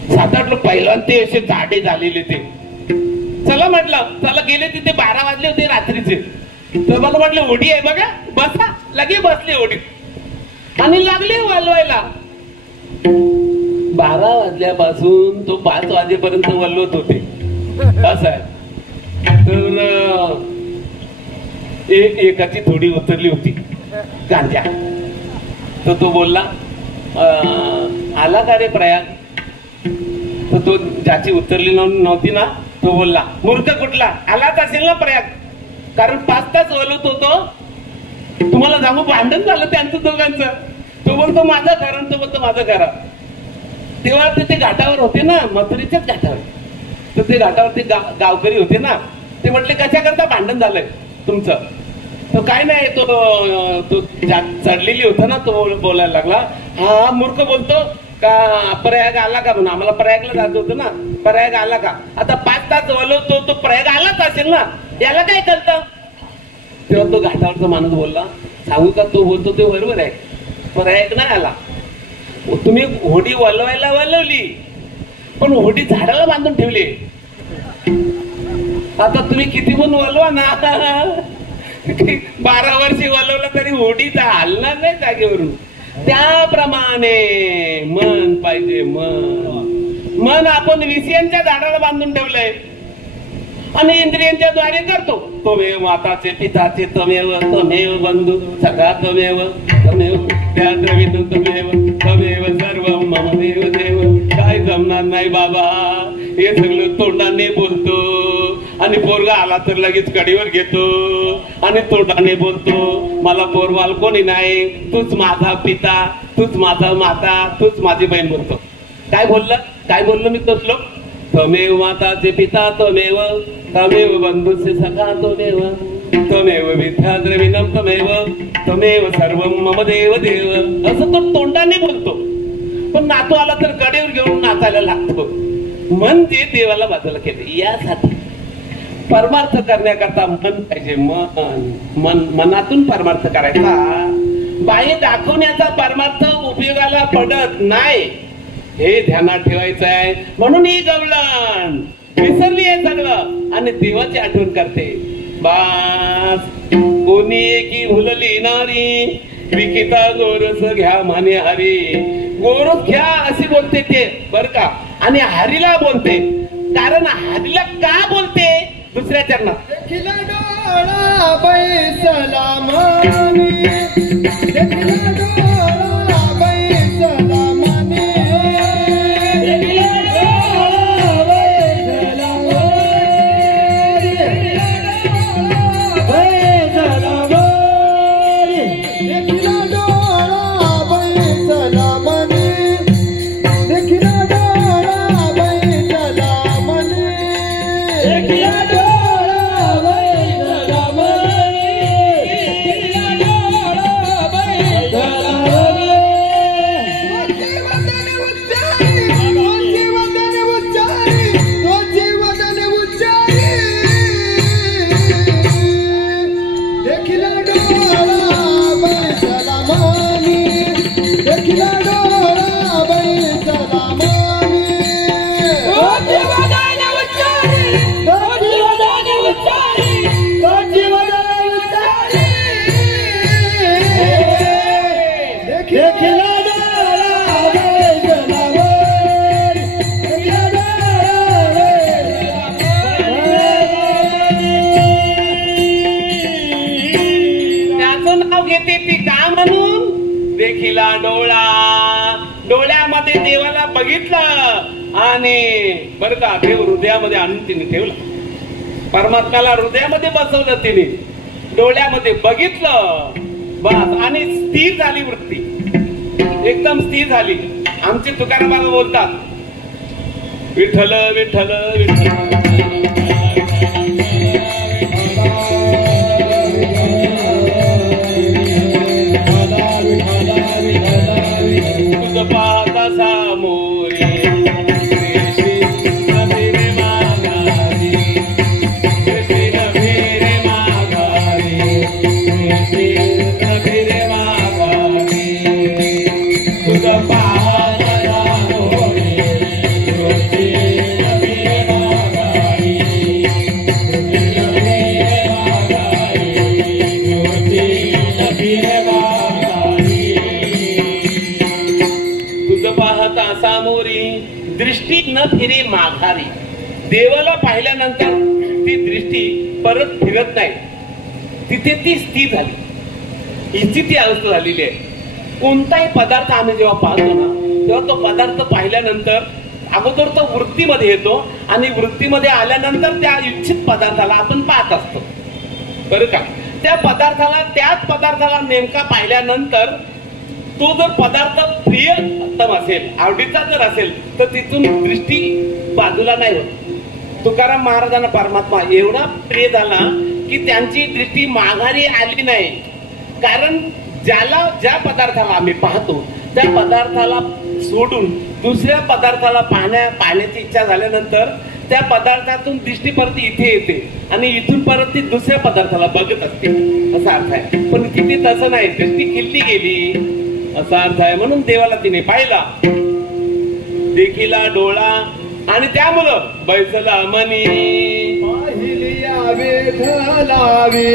7-8 लोक पहिल्यांदा ते असे जाडे झालेले. ते चला म्हटलं, चला गेले. तिथे 12 वाजले होते रात्रीचे. तर मला म्हटलं ओढी आहे बघा, बसा. लगे बसले ओढीत आणि लागले वलवायला. 12 वाजल्यापासून तो 5 वाजेपर्यंत वल्लवत होते. असं आहे. तर एकाची थोडी उतरली होती गांजा. तर तो बोलला आला का रे प्रयाग? तर तो ज्याची उतरली नव्हती ना तो बोलला मूर्ख कुठला, आलाच असेल ना प्रयाग, कारण 5 तास वलवत होतो. तुम्हाला सांगू भांडण झालं त्यांचं दोघांचं. तो बोलतो माझं कारण, तो बोलतो माझं कारण. तेव्हा ते घाटावर होते ना, मथुरेच्याच घाटावर. तर ते घाटावर ते गावकरी होते ना. ते म्हटले कशा करता भांडण झालंय तुमचं? तो काय नाही, तो चढलेली होता ना, तो बोलायला लागला. हा मूर्ख बोलतो का प्रयाग आला का म्हणून, आम्हाला प्रयागला जायचं होतं ना, प्रयाग आला का? आता 5 तास वलवतो तो प्रयाग आलाच असेल ना, याला काय करतं? तेव्हा तो घाटावरचा माणूस बोलला सांगू का, तो बोलतो ते बरोबर आहे, प्रयाग नाही आला. तुम्ही होडी वलवायला वलवली पण होडी झाडाला बांधून ठेवली. आता तुम्ही किती पण वलवा ना, 12 वर्षे वलवलं तरी होडीचा हलणार नाही जागेवरून. त्याप्रमाणे मन पाहिजे. मन आपण विषयांच्या झाडाला बांधून ठेवलंय आणि इंद्रियांच्या द्वारे करतो. त्वमेव माताचे पिताचे त्वमेव, त्वमेव बंधू सखा त्वमेव, त्वमेव त्याद्रवित त्वमेव, त्वमेव सर्व मम देव देव. काय जमणार नाही बाबा, हे सगळं तोंडाने बोलतो आणि पोरगा आला तर लगेच कडीवर घेतो आणि तोंडाने बोलतो मला पोरवाल कोणी नाही, तूच माझा पिता, तूच माझा माता, तूच माझी बहीण बोलतो. काय बोललो मी तो श्लोक? त्वमेव माताचे पिता त्वमेव, त्वमेव बंधुचे सखा त्वमेव, त्वमेव विद्या द्रविणम त्वमेव, त्वमेव सर्वं मम देव देव. असं तो तोंडाने बोलतो, पण नातू आला तर कडेवर घेऊन नाचायला लागतो. म्हणजे देवाला बाजूला केले. यासाठी परमार्थ करण्याकरता मन पाहिजे. मनातून परमार्थ करायचा. बाह्य दाखवण्याचा परमार्थ उपयोगाला पडत नाही, हे ध्यानात ठेवायचं आहे. म्हणून ही गवळण विसरली आहे सगळं आणि देवाची आठवण करते. बास कोणी एकी भुलली नारी, विकिता गोरस घ्या म्हणे हरी. गोरस घ्या अशी बोलते ते बर का, आणि हरीला बोलते. कारण हरीला का बोलते? दुसऱ्या चरणात देखिला डोळा, डोळ्यामध्ये देवाला बघितलं आणि बरं का देव हृदयामध्ये आणून तिने ठेवला. परमात्म्याला हृदयामध्ये बसवलं तिने, डोळ्यामध्ये बघितलं बस आणि स्थिर झाली वृत्ती, एकदम स्थिर झाली. आमचे तुकाराम बाबा बोलतात, विठ्ठल विठ्ठल विठ्ठल तुझ पाहता सामोरी दृष्टी न फिरे माघारी. देवाला पाहिल्यानंतर ती दृष्टी परत फिरत नाही, तिथे ती स्थिर झाली. हिची ती अवस्था झालेली आहे. कोणताही पदार्थ आम्ही जेव्हा पाहतो ना, तेव्हा तो पदार्थ पाहिल्यानंतर अगोदर तो वृत्तीमध्ये येतो आणि वृत्तीमध्ये आल्यानंतर त्या इच्छित पदार्थाला आपण पाहत असतो, बरं का. त्या पदार्थाला, त्याच पदार्थाला नेमका पाहिल्यानंतर तो जर पदार्थ प्रियतम असेल, आवडीचा जर असेल, तर तिथून दृष्टी बाजूला नाही होत. तुकाराम महाराजांना परमात्मा एवढा प्रिय झाला की त्यांची दृष्टी माघारी आली नाही. कारण ज्या पदार्थाला आम्ही पाहतो त्या पदार्थाला सोडून दुसऱ्या पदार्थाला पाहण्याची इच्छा झाल्यानंतर त्या पदार्थातून दृष्टी परत इथे येते आणि इथून परत ती दुसऱ्या पदार्थाला बघत असते, असा अर्थ आहे. पण किती तसं नाही, दृष्टी किल्ली गेली असा अर्थ आहे. म्हणून देवाला तिने पाहिला, देखिला डोळा आणि त्यामुळं बैसला मनी. पाहिलिया विठ्ठलावे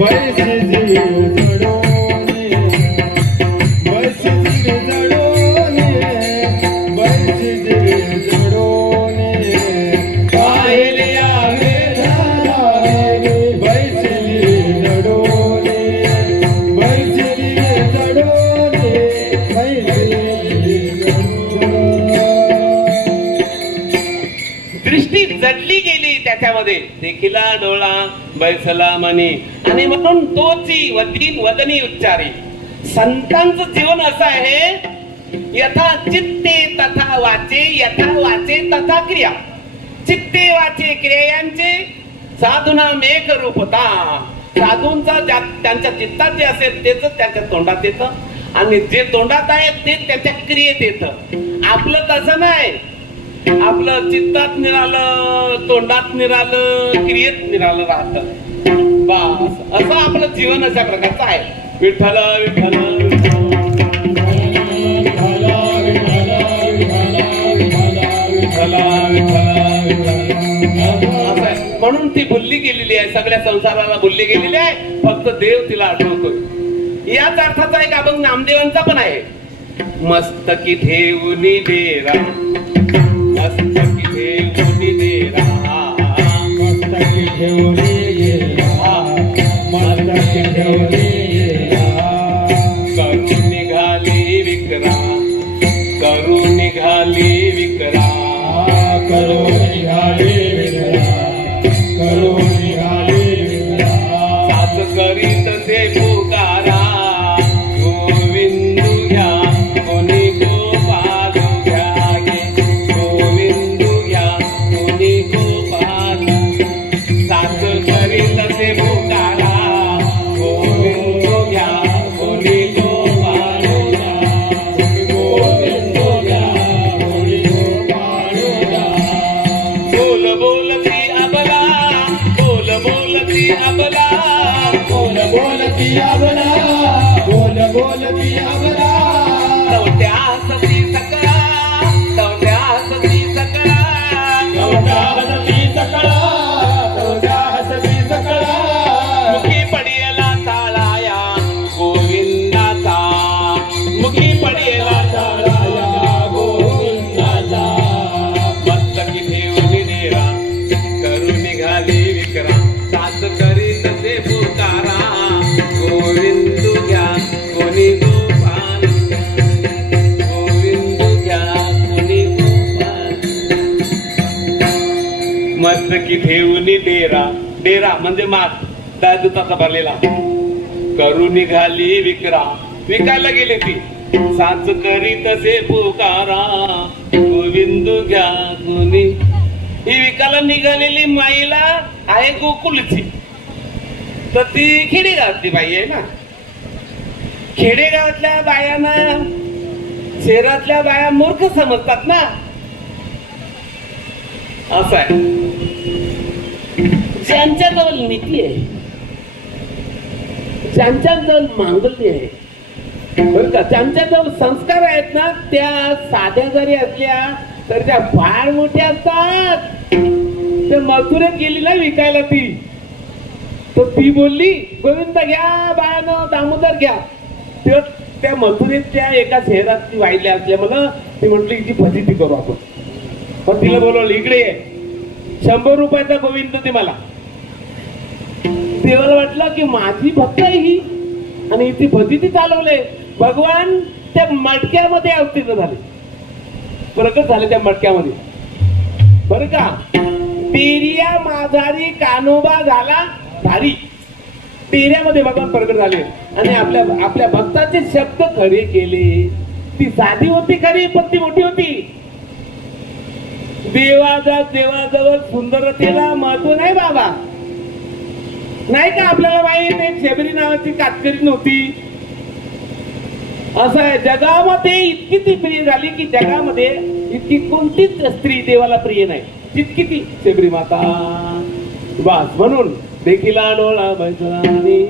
बैसी जडोने, बैसी जडोने, बैसी जडोने. पाहिलिया विठ्ठलावे बैसी जडोने, बैसी जडोने, दृष्टी जडली गेली त्याच्यामध्ये. देखिला डोळा बैसला मनी. आणि म्हणून तोची वदनी उच्चारी. संतांचं जीवन असं आहे, यथा चित्ते तथा वाचे, यथा वाचे तथा क्रिया. चित्ते वाचे क्रियांचे साधुना मेघ रूपता. साधूंचा त्यांच्या चित्तात जे असेल तेच त्यांच्या तोंडात येतं आणि जे तोंडात आहे ते त्याच्या क्रियेत येतं. आपलं तसं नाही, आपलं चित्तात निरालं, तोंडात निरालं, क्रियेत निरालं राहतं. बस असं आपलं जीवन अशा प्रकारचं आहे. विठ्ठल विठ्ठल म्हणून ती भुलली गेलेली आहे, सगळ्या संसाराला भुलली गेलेली आहे, फक्त देव तिला आठवतोय. याच अर्थाचा एक अभंग नामदेवांचा पण आहे. मस्तकी ठेवूनी डेरा, मस्तकी ठेवूनी डेरा, मस्तकी ठेवूनी डेरा, मस्तकी ठेवूनी डेरा. करून निघाली विक्रा, करून निघाली विक्रा, करून निघाली विक्रा, करून निघाली विक्रा. साथ करीत से पुकारा, गोविंदू घ्या कोणी गोपाल घ्या गे, गोविंदू घ्या कोणी गोपाल. साथ करीत से पुकारा, गोविंदू घ्या कोणी गोपाल घ्या, गोविंदू घ्या कोणी गोपाल घ्या. बोल बोलती अबला, बोल बोलती अबला, बोल बोलती अबला, बोल बोलती अबला. दौत्या सती सकळा, दौत्या सती सकळा, दौत्या सती सकळा, दौत्या सती सकळा. मुखी पडियला ताळाया गोविंदाचा, मुखी पडियला ताळाया गोविंदाचा. मस्तकी ठेवून डेरा, करून निघाली विक्रा. साथ करीत से पुकारा, गोविंदू घ्या कोणी गोपाल मस्तकी ठेवून डेरा, डेरा म्हणजे मात दुधाचा भरलेला, करू निघाली विक्रा, विकायला गेले ती, साच करी तसे पुकारा, गोविंद घ्या गुणी. ही विकायला निघालेली माईला आहे गोकुलची, तर ती खेडेगावातली बाई आहे ना. खेडेगावातल्या बायांना शहरातल्या बाया मूर्ख समजतात ना, असं आहे. ज्यांच्याजवळ नीती आहे, ज्यांच्याजवळ मांगल्य आहे, बरं का, ज्यांच्याजवळ संस्कार आहेत ना, त्या साध्या जरी असल्या तर त्या फार मोठ्या असतात. त्या मथुरेत गेली ना विकायला ती, तर ती बोलली गोविंद घ्या बायानो, दामोदर घ्या. त्या मथुरेतल्या एका शहरात ती वाहिल्या असल्यामुळे ती म्हटली की फजिती करू आपण. पण तिला बोलवलं, इकडे 100 रुपयाचा गोविंद दे मला. देवाला वाटलं की माझी भक्त आहे ही आणि ती फजिती चालवले. भगवान त्या मटक्यामध्ये अवतीर्ण झाले, प्रकट झाले त्या मटक्यामध्ये, बरं का. पेरिया माझारी कानोबा झाला भारी, पेऱ्यामध्ये भगवान प्रकट झाले आणि आपल्या भक्ताचे शब्द खरे केले. ती साधी होती खरी, पण ती मोठी होती. देवाजवळ सुंदरतेला महत्व नाही बाबा, नाही का. आपल्याला माहित एक शबरी नावाची कातकरी नव्हती, असं आहे. जगामध्ये इतकी ती प्रिय झाली की जगामध्ये इतकी कोणतीच स्त्री देवाला प्रिय नाही जितकी ती शबरी माता. बस म्हणून देखीला डोळा बैसरानी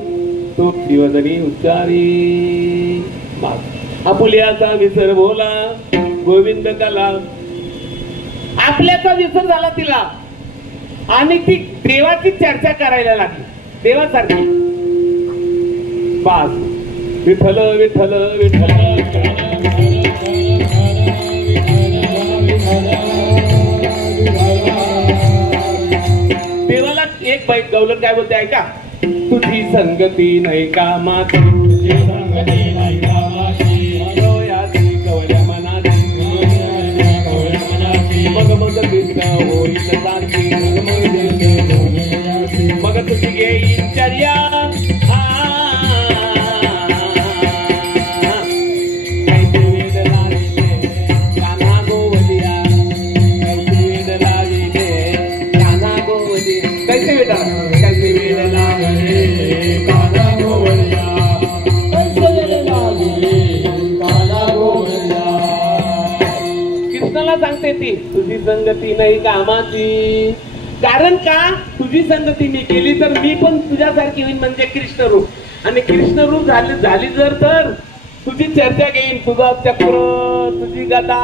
तो दिवजनी उच्चारी. बस आपुल्याचा विसर बोला गोविंद कला, आपल्याचा विसर झाला तिला आणि ती देवाची चर्चा करायला लागली, देवासारखी. बस विठ्ठल विठ्ठल विठ्ठल. देवाला एक बाईट गवलन काय बोलते ऐका. तुझी संगती नाही कामाची, तुझी संगती नाही कामाची, डोळ्याची कवल्या मनाची, मग मग कृष्ण होईल सारखी, मग तुझी घेईल चर्या. कृष्णाला सांगते ती तुझी संगती नाही कामाची. कारण का, तुझी संगती मी केली तर मी पण तुझ्यासारखी होईल, म्हणजे कृष्ण रूप. आणि कृष्ण रूप झाली जर तर तुझी चर्चा घेईन, तुझा चक्र, तुझी गदा,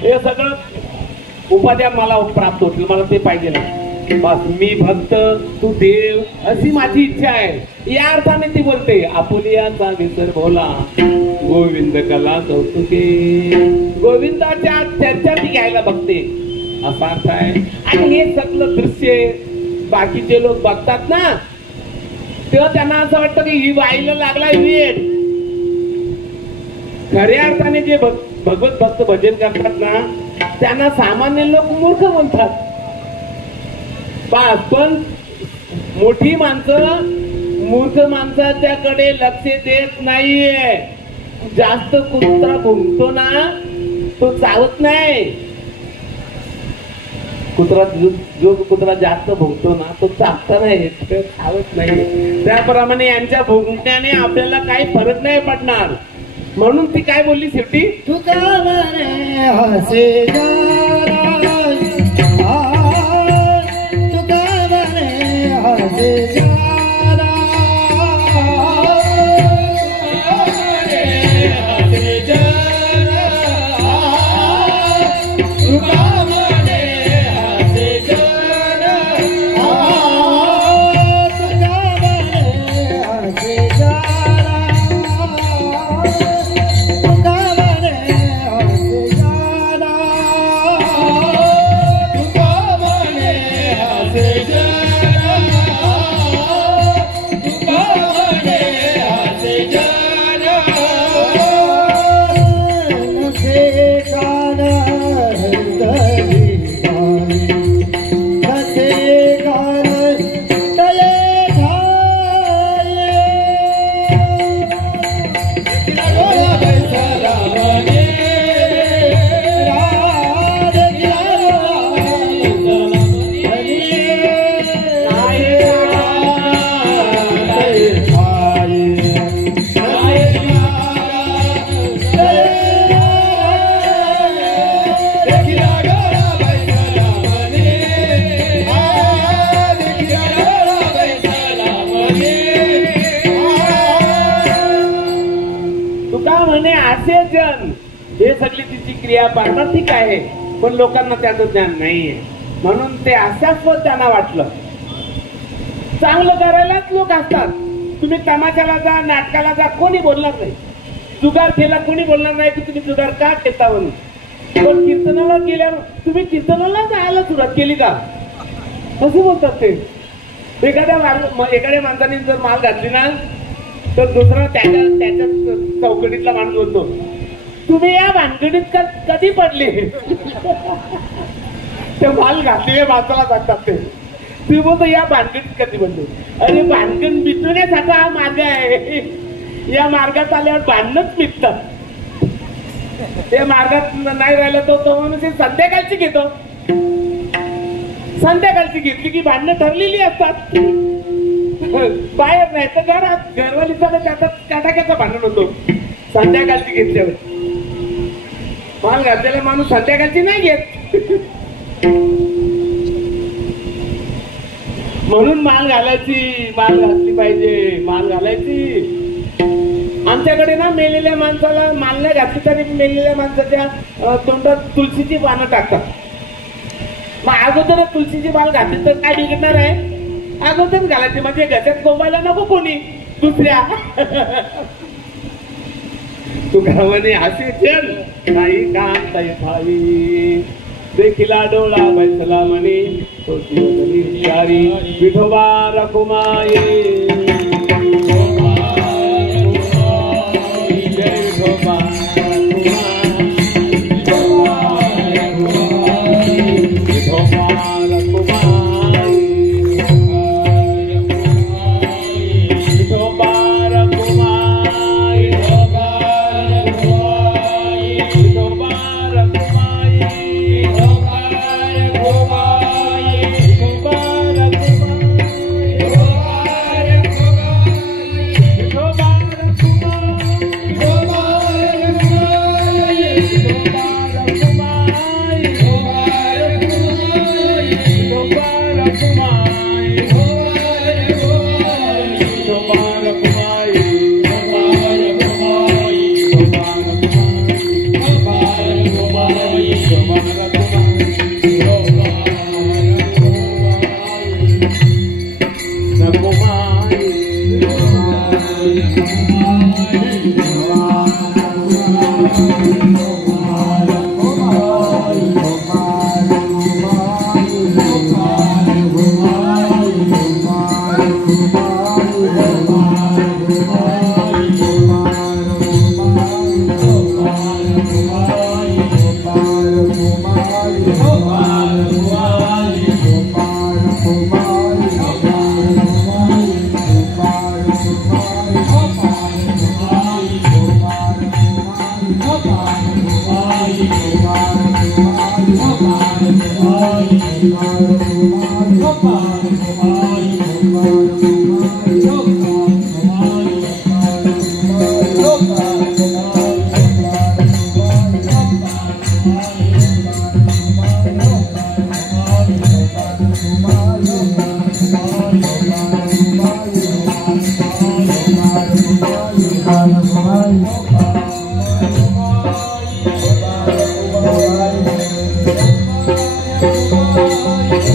हे सगळं उपाध्या मला प्राप्त होतील. मला ते पाहिजे ना. बस मी भक्त, तू देव, अशी माझी इच्छा आहे. या अर्थाने ती बोलते आपुलियाचा विसर बोला गोविंद कला कौतुके. गोविंदाच्या चर्चा ती घ्यायला बघते, असा अर्थ आहे. आणि हे सगळं दृश्य बाकीचे लोक बघतात ना, तेव्हा त्यांना असं वाटतं की ही बाईला लागला वेळ. खऱ्या अर्थाने जे भगवत भक्त भजन करतात ना, त्यांना सामान्य लोक मूर्ख म्हणतात. पण मोठी माणसं मूर्ख माणसाच्याकडे लक्ष देत नाहीये. जास्त कुत्रा भुंकतो ना, तो चावत नाही. जो कुत्रा जास्त भुंकतो ना, तो चावता नाही, तो चावत नाही. त्याप्रमाणे यांच्या भुंकण्याने आपल्याला काही फरक नाही पडणार. म्हणून ती काय बोलली शेवटी, तुका हसे हे सगळी तिची क्रिया पाहणं ठीक आहे, पण लोकांना त्याचं ज्ञान नाहीये, म्हणून ते अशास्वत त्यांना वाटलं. चांगलं करायलाच लोक असतात. तुम्ही तमाशाला जा, नाटकाला जा, कोणी बोलणार नाही. जुगार केला कोणी बोलणार नाही की तुम्ही जुगार का केता म्हणून. पण कीर्तनाला गेल्यावर तुम्ही कीर्तनाला जायला सुरुवात केली का असं बोलतात ते. एखाद्या माणसाने जर माल घातली ना तर दुसरा त्याच्या चौकटीतला माणूस बोलतो, तुम्ही या भानगडीत कधी पडले. ते माल घातलेल्या माणसाला सांगतात ते. तुम्ही बोलतो या भानगडीत कधी पडले. अरे भानगड मिटवण्यासाठी हा मार्ग आहे. या मार्गात आल्यावर भांडणच मिटतात. त्या मार्गात नाही राहिलं तो माणूस संध्याकाळची घेतो. संध्याकाळची घेतली की भांडणं ठरलेली असतात. बाहेर नाही तर घरात घरवालीचा त्याच्यात काटाक्याचा भांडण होतो. संध्याकाळची घेतल्यावर माल घातलेला माणूस संध्याकाळची नाही घेत. म्हणून माल घालायची, माल घातली पाहिजे, माल घालायची. आमच्याकडे ना मेलेल्या माणसाला माल नाही घातली तरी मेलेल्या माणसाच्या तोंडात तुळशीची पानं टाकतात. मग अगोदर तुळशीची माल घातली तर काय बिघडणार आहे. अगोदर घालायची म्हणजे गजात गोबायला नको कोणी दुसऱ्या. तुकारामाने असे चल नाही कांता भावी देखिला डोळा बैसला म्हणे हुशारी विठोबा रखुमाई.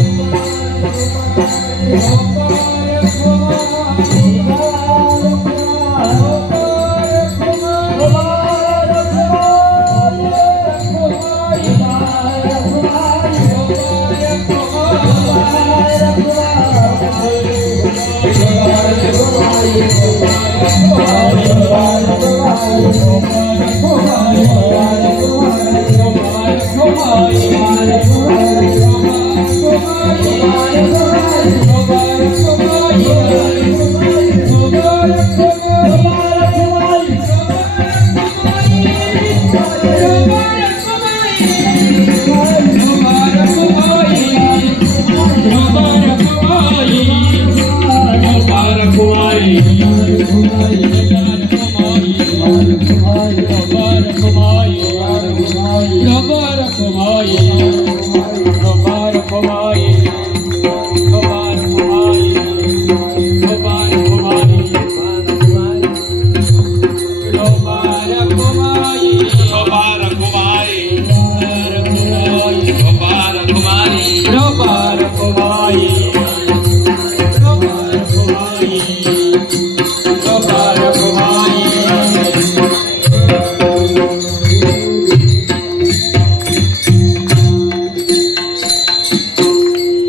Bye.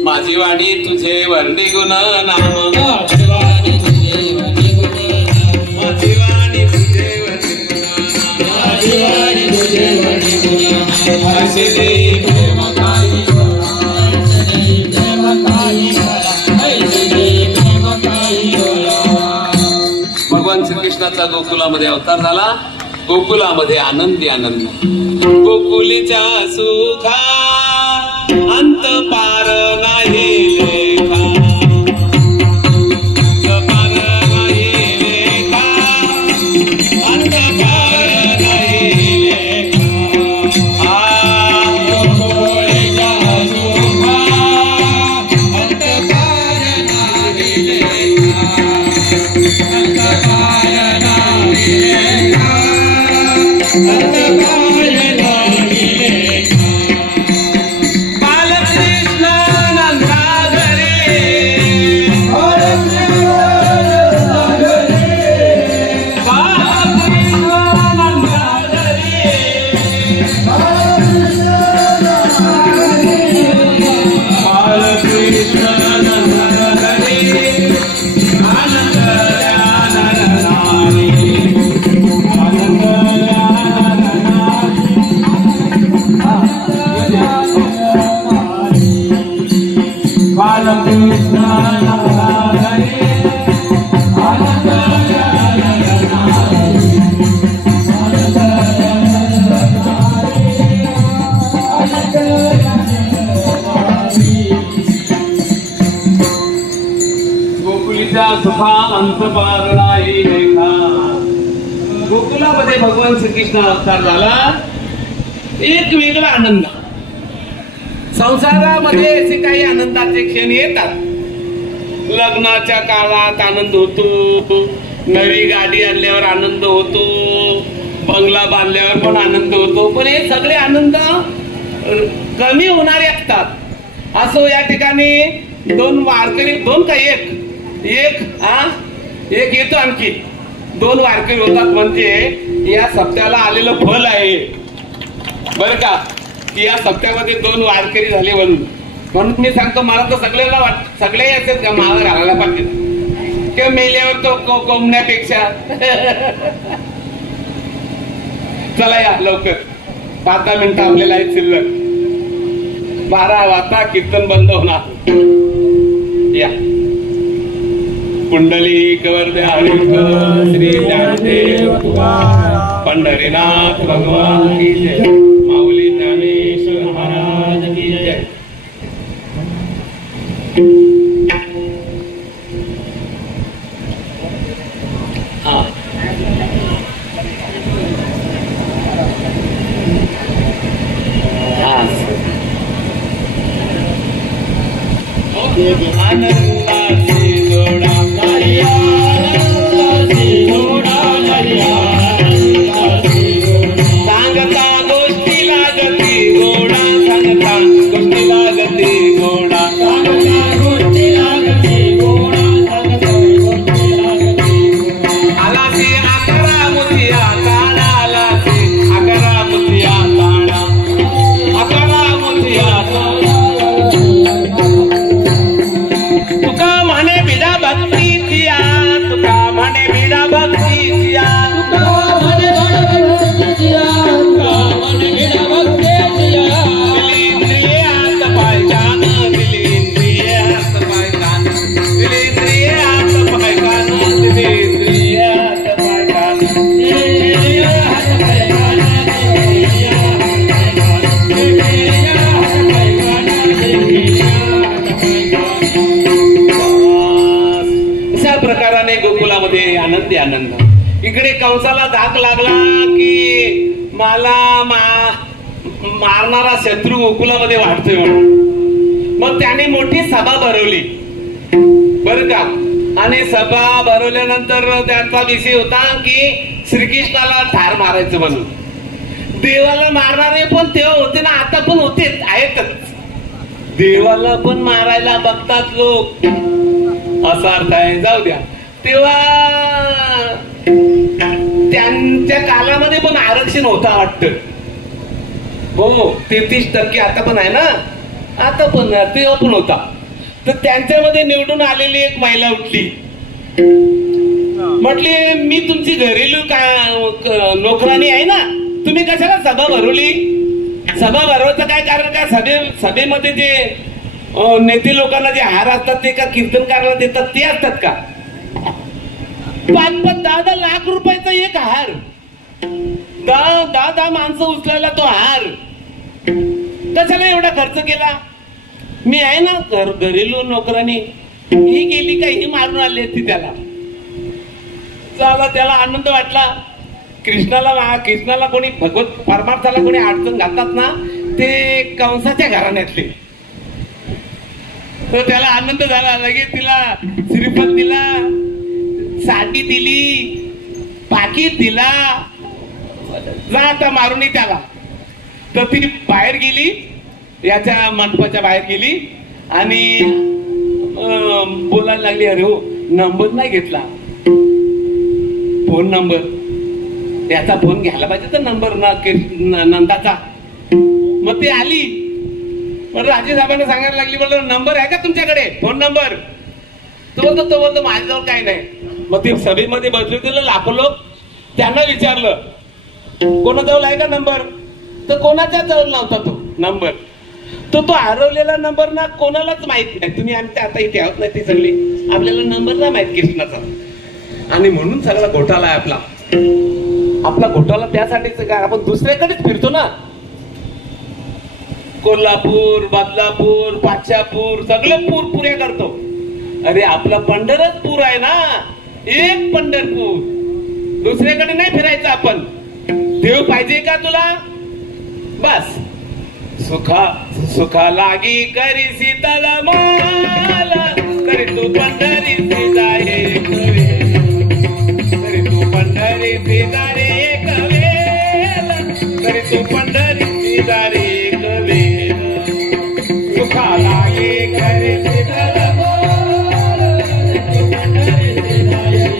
माझी वाणी तुझे वर्णी गुण नाम भगवान श्रीकृष्णाचा गोकुलामध्ये अवतार झाला. गोकुलामध्ये आनंदी आनंद. गोकुलीच्या सुखा अंत पार नाही लेखा. सुखा अंत पार नाही लेखा. गोकुलामध्ये भगवान श्रीकृष्ण अवतार झाला. एक वेगळा आनंद. संसारामध्ये असे काही आनंदाचे क्षण येतात. लग्नाच्या काळात आनंद होतो, नवी गाडी आणल्यावर आनंद होतो, बंगला बांधल्यावर पण आनंद होतो. पण हे सगळे आनंद कमी होणारे असतात. असो या ठिकाणी दोन वारकरी, दोन का एक येतो आणखी. दोन वारकरी होतात. म्हणजे या सप्त्याला आलेलं फल आहे बरं का, की या सप्त्यामध्ये दोन वारकरी झाले. म्हणून मी सांगतो, मला तर सगळ्याला सगळे याच्यात का माळ घालायला पाहिजे किंवा मेल्यावर तो कोंबण्यापेक्षा. चला या लवकर, 5-10 मिनिटं आपल्याला आहेत शिल्लक. 12 वाजता कीर्तन बंद होणार. या पुंडलिक वरदे श्री ज्ञानदेव पंढरीनाथ भगवान की जय. माऊली ज्ञानेश्वर महाराज की जय. आनंदाची जोडा सांगता गोष्टी लागती गोडा. सांगता गोष्टी लागती गोडा. आला ती 11 मुतिया काढा. आला ती 11 मुतिया काढा. 11 मुतिया तुका म्हणे बिडा भक्तीच्या. तुका म्हणे बिडा भक्तीच्या. प्रकाराने गोकुलामध्ये आनंदी आनंद. इकडे कंसाला धाक लागला की मला मारणारा शत्रू गोकुलामध्ये वाढतोय म्हणून. मग त्याने मोठी सभा भरवली बर का. आणि सभा भरवल्यानंतर त्यांचा विषय होता की श्रीकृष्णाला ठार मारायचं म्हणून. देवाला मारणारे पण तेव्हा होते ना, आता पण होतेच आहेतच. देवाला पण मारायला बघतात लोक असा अर्थ आहे. जाऊ द्या. तेव्हा त्यांच्या कालामध्ये पण आरक्षण होता वाटतं. हो 33% आता पण आहे ना, आता पण तेव्हा पण होता. तर त्यांच्यामध्ये निवडून आलेली एक महिला उठली, म्हटली मी तुमची घरेलू नोकरानी आहे ना, तुम्ही कशाला सभा भरवली. सभा भरवायचं काय कारण का, सभेमध्ये जे नेते लोकांना जे हार असतात ते का कीर्तनकाराला देतात ते असतात का. 5-10 लाख रुपयाचा एक हार, 10 माणसं उचलायला तो हार, कशाला एवढा खर्च केला. मी आहे ना घरेलू नोकरानी, ही गेली का ही मारून आली असती त्याला. चला त्याला आनंद वाटला. कृष्णाला कोणी भगवत परमार्थाला कोणी अडचण घालतात ना ते कंसाच्या घराण्यातले. तर त्याला आनंद झाला. लगेच तिला श्रीफल दिला, साडी दिली, पाकिट दिला, जा आता मारूनी त्याला. तर ती बाहेर गेली, याच्या मंडपाच्या बाहेर गेली आणि बोलायला लागली, अरे हो नंबर नाही घेतला, फोन नंबर, याचा फोन घ्यायला पाहिजे तर नंबर नंदाचा. मग ती आली, पण राजे साहेबांना सांगायला लागली, बोलतो नंबर आहे का तुमच्याकडे, फोन नंबर. तो बोलतो माझ्याजवळ काय नाही. मग ते सभेमध्ये बसले दिलं लाखो लोक, त्यांना विचारलं कोणाजवळ आहे का नंबर. तर कोणाच्या जवळ नव्हता तो नंबर. तो हरवलेला नंबर ना कोणालाच माहित नाही. तुम्ही आमच्या आता इथे आहोत नाही ती सगळी, आपल्याला नंबर ना माहित कृष्णाचा. आणि म्हणून सगळा घोटाळा आहे आपला घोटाळा त्यासाठीच काय, आपण दुसऱ्याकडेच फिरतो ना. कोल्हापूर, बदलापूर, पाचापूर सगळं पुऱ्या करतो. अरे आपला पंढरच पूर आहे ना, एक पंढरपूर, दुसऱ्याकडे नाही फिरायचं आपण. देव पाहिजे का तुला, बस सुखा लागी करी शीतल माल, तरी तू पंढरी जाये कवे, तरी तू पंढरी जारे कवेल, तरी तू पंढरी जारे कवेल. सुखा लागी करी शीतल माल, तू पंढरी जाये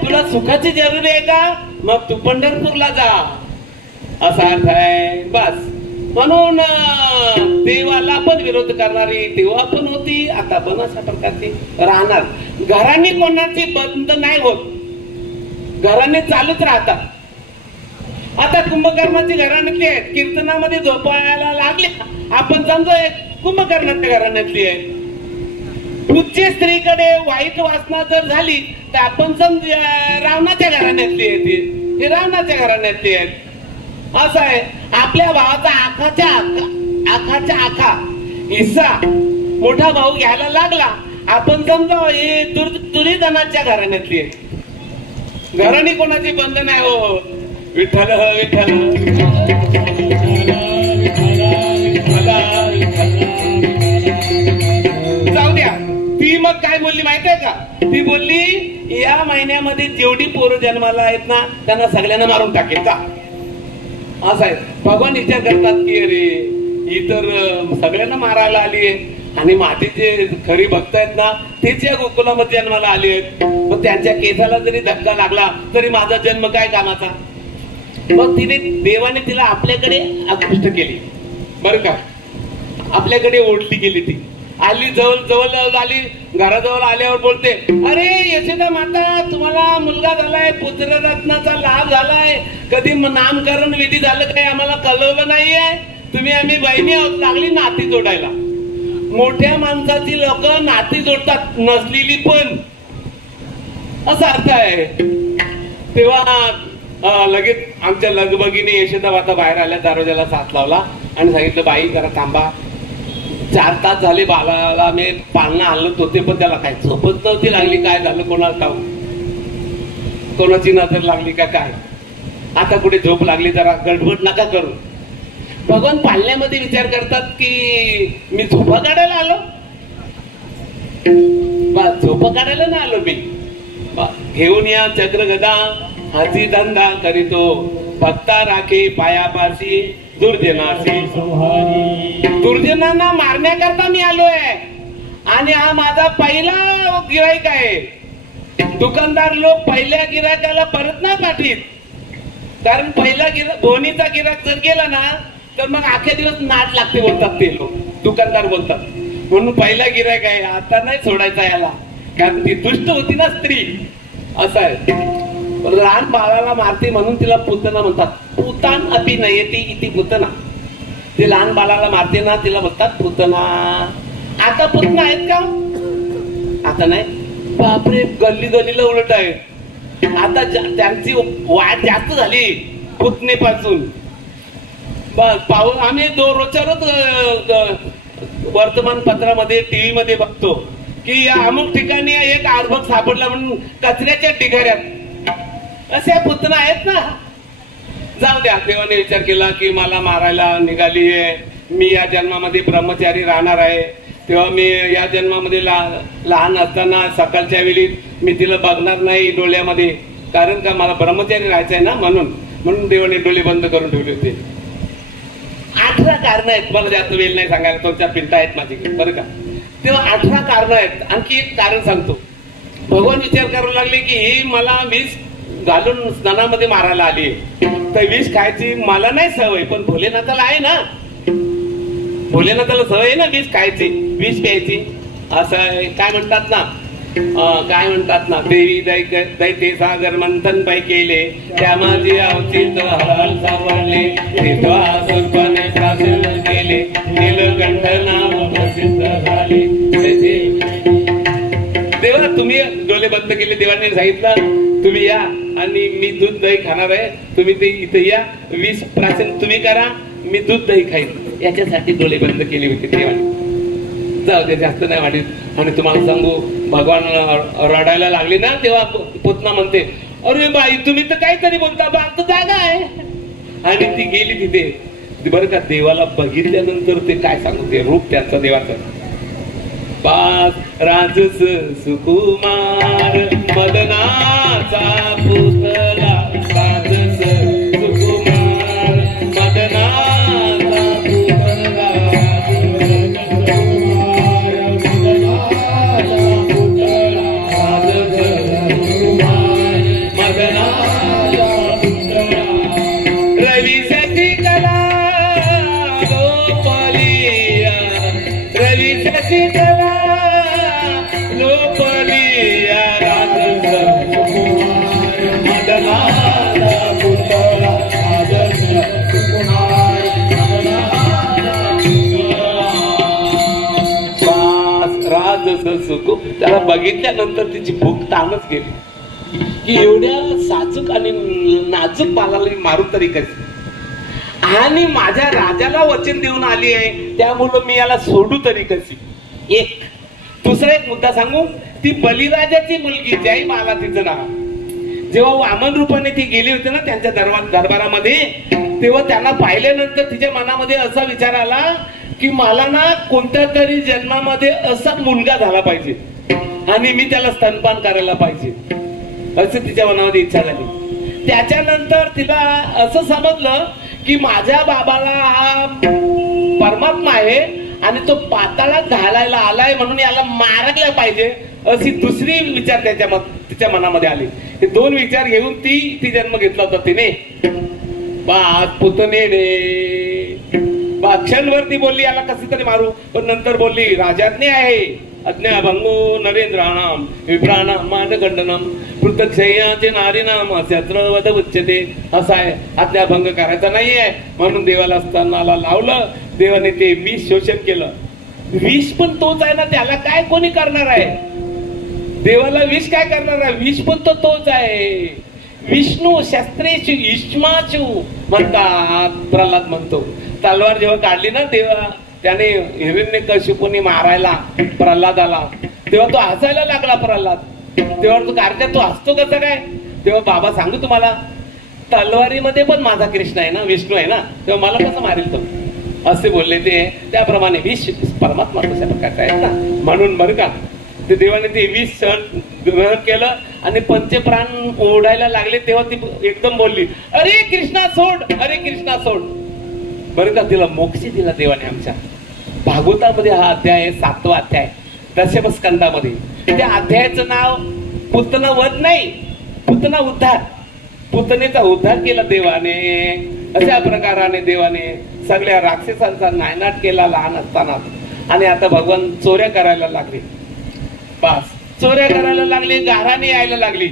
तुला सुखाची जरुरी आहे का, मग तू पंढरपूरला जा असा अर्थ आहे. बस म्हणून देवाला पण विरोध करणारी तेव्हा पण होती, आता पण अशा प्रकारची राहणार. घरांनी कोणाची बंद नाही होत, घरांनी चालूच राहतात. आता कुंभकर्णाची घराण्यातली आहेत, कीर्तनामध्ये झोपायला लागले आपण समजा कुंभकर्णाच्या घराण्यातली आहे. पूज्य स्त्रीकडे वाईट वासना जर झाली तर आपण समजा रावणाच्या घराण्यातली आहे, हे रावणाच्या घराण्यातली आहेत. असं आहे. आपल्या भावाचा आखाच्या आखा हिस्सा मोठा भाऊ घ्यायला लागला, आपण समजा हे दुर्योधनाच्या घराण्यातली आहे. घराणी कोणाची बंद नाही हो. विठ्ठल विठ्ठल जाऊ द्या. ती मग काय बोलली माहितीये का, ती बोलली या महिन्यामध्ये जेवढी पोरं जन्माला आहेत ना त्यांना सगळ्यांना मारून टाकेल का. असं आहे. भगवान विचार करतात की अरे ही तर सगळ्यांना मारायला आली आहे, आणि माझे जे खरी भक्त आहेत ना तेच या गोकुलामध्ये जन्माला आले आहेत. मग त्यांच्या केसाला जरी धक्का लागला तरी माझा जन्म काय कामाचा. मग देवाने तिला आपल्याकडे आकृष्ट केली बरं का, आपल्याकडे ओढली गेली. ती आली, जवळ जवळ आली, घराजवळ आल्यावर बोलते, अरे यशोदा माता, तुम्हाला मुलगा झालाय, पुत्ररत्नाचा लाभ झालाय, कधी नामकरण विधी झालं काय आम्हाला कळवलं नाहीये. तुम्ही आम्ही बहिणी आहोत. लागली नाती जोडायला. मोठ्या माणसाची लोक नाती जोडतात, नसलेली पण, असा अर्थ आहे. तेव्हा लगेच आमच्या लगबगीने यशोदा माता बाहेर आल्या, दरवाजाला साथ लावला आणि सांगितलं, बाई जरा थांबा, 4 तास झाले बाळाला मी पाळणं हलत होते पण त्याला काय झोपच नव्हती लागली. काय झालं कोणाला ठाऊक, कोणाची नजर लागली का काय. आता कुठे झोप लागली, जरा गडबड नका करू. भगवान पाळण्यामध्ये विचार करतात की मी झोपा काढायला आलो, झोपा काढायला ना आलो मी. घेऊन या चक्र गदा, हाती धंदा करीतो, भक्ता राखे पायापाशी, दुर्जनाशी दुर्जनांना मारण्याकरता मी आलोय. आणि हा माझा पहिला गिराईक आहे. दुकानदार लोक पहिल्या गिरायकाला परत नाही पाठवीत, कारण पहिला धोनीचा गिराक जर गेला ना तर मग अख्खे दिवस नाट लागते बोलतात ते लोक, दुकानदार बोलतात. म्हणून पहिला गिरायक आहे, आता नाही सोडायचा याला, कारण ती दुष्ट होती ना स्त्री. असं आहे. लहान बाळाला मारते म्हणून तिला पुतना म्हणतात. पुतान अपि नयती इति पुतना. ते लहान बाळाला मारते ना तिला म्हणतात पुतना. आता पुतना आहेत का? आता नाही. बापरे, गल्ली गल्लीला उलट आहे. आता त्यांची वाढ जास्त झाली पुतनेपासून. बस पाहून आम्ही रोजच्या रोज वर्तमानपत्रामध्ये, टीव्ही मध्ये बघतो की अमुक ठिकाणी एक आरबग सापडला म्हणून कचऱ्याच्या ढिगाऱ्यात. असे पुतना आहेत ना. जाऊ द्या, देवाने विचार केला की मला मारायला निघाली आहे, मी या जन्मामध्ये ब्रह्मचारी राहणार आहे. तेव्हा मी या जन्मामध्ये लहान असताना सकाळच्या वेळी मी तिला बघणार नाही डोळ्यामध्ये, कारण का मला ब्रह्मचारी राहायचंय ना. म्हणून देवाने डोळे बंद करून ठेवले होते. 18 कारण आहेत. मला जास्त वेळ नाही सांगायला, 2-4 पिंटा आहेत माझ्याकडे बरं का. तेव्हा 18 कारण आहेत. आणखी एक कारण सांगतो. भगवान विचार करायला लागले की ही मला विष घालून स्नानामध्ये मारायला आली, तर विष खायची मला नाही सवय, पण भोलेनाथाला आहे ना. भोलेनाथाला सवय आहे ना विष खायची, विष प्यायची. असं आहे. काय म्हणतात ना, देवी दैते सागर मंथन पै केले, त्या माझे अवचित हलाल सावरले, केले, नीलकंठ नाव प्रसिद्ध झाले. देवा तुम्ही डोळे बंद केले. देवाने सांगितलं तुम्ही या आणि मी दूध दही खाणार आहे, तुम्ही ते इथे या, 20 प्राशन तुम्ही करा, मी दूध दही खाईन. याच्यासाठी डोळे बंद केले होते देवाने. जाऊ दे, जास्त नाही वाटत. आणि तुम्हाला सांगू, भगवान रडायला लागले ना तेव्हा पुतना म्हणते, अरे बाई तुम्ही तर काहीतरी बोलता, बाप तर जागा आहे. आणि ती गेली तिथे. बरं का, देवाला बघितल्यानंतर ते काय सांगू, ते रूप त्यांचं देवाचं. पाच राजस सुकुमार मदनाचा पुतला, राजस सुकुमार मदनाचा पुतला, रवी सची कला लोपलिया, रवी सची कला लोपलिया, राजस सुकुमार मदनाचा पुतळा, राजस सुकुमार मदनाचा पुतळा. राजस सुकुम त्याला बघितल्यानंतर तिची भूक ताणच गेली की एवढ्या साचूक आणि नाजूक मालाला मारू तरी कशी. आणि माझ्या राजाला वचन देऊन आली आहे, त्यामुळं मी याला सोडू तरी कशी. एक दुसरा एक मुद्दा सांगू, ती बलिराजाची मुलगी जय माला तिचं नाव. जेव्हा वामन रूपाने ती गेली होती ना त्यांच्या दरबारामध्ये, तेव्हा त्यांना पाहिल्यानंतर तिच्या मनामध्ये असा विचार आला की मला ना कोणत्या तरी जन्मामध्ये असा मुलगा झाला पाहिजे आणि मी त्याला स्तनपान करायला पाहिजे, असं तिच्या मनामध्ये इच्छा झाली. त्याच्यानंतर तिला असं समजलं की माझ्या बाबाला हा परमात्मा आहे आणि तो पाताळात घालायला आलाय म्हणून याला मारायला पाहिजे अशी दुसरी विचार तिच्या मनामध्ये आली. हे दोन विचार घेऊन ती जन्म घेतला होता तिने. पुतणे क्षणवरती बोलली याला कसं तरी मारू, पण नंतर बोलली राजाज्ञा आहे, अज्ञाभंगो नरेंद्राणाम विप्राणाम मानगंडनम पृथक्षयाचे नारीनाम शस्त्र वध उच्चते. असा आहे, आज्ञाभंग करायचा नाहीये म्हणून देवाला स्तनाला लावलं. देवाने ते विष शोषण केलं. विष पण तोच आहे ना, त्याला काय कोणी करणार आहे? देवाला विष काय करणार आहे? विष पण तो तोच आहे. विष्णू शस्त्रेषु युष्माचू म्हणतात, प्रल्हाद म्हणतो. तलवार जेव्हा काढली ना देवा त्याने हिरण्यकशिपूने मारायला प्रल्हादाला, तेव्हा तो हसायला लागला प्रल्हाद. तेव्हा तो कार्य तो हसतो कसं काय? तेव्हा बाबा सांगू तुम्हाला, तलवारीमध्ये पण माझा कृष्ण आहे ना, विष्णू आहे ना, तेव्हा मला कसं मारेल तो? असे बोलले ते. त्याप्रमाणे विष परमात्मा कशा प्रकारचा आहे ना, म्हणून बरं का ते देवाने ते विष सहन ग्रहण केलं आणि पंचप्राण ओढायला लागले. तेव्हा ती एकदम बोलली, अरे कृष्णा सोड, अरे कृष्णा सोड. बरं का, तिला मोक्ष दिला देवाने. आमच्या भागवतामध्ये हा अध्याय आहे, 7वा अध्याय दशमस्कंदामध्ये. त्या अध्यायाचं नाव पुतना वध नाही, पुतना उद्धार. पुतनेचा उद्धार केला देवाने. अशा प्रकाराने देवाने सगळ्या राक्षसांचा नायनाट केला लहान असताना. आणि आता भगवान चोऱ्या करायला लागले. बस चोऱ्या करायला लागले, गाराने यायला लागली.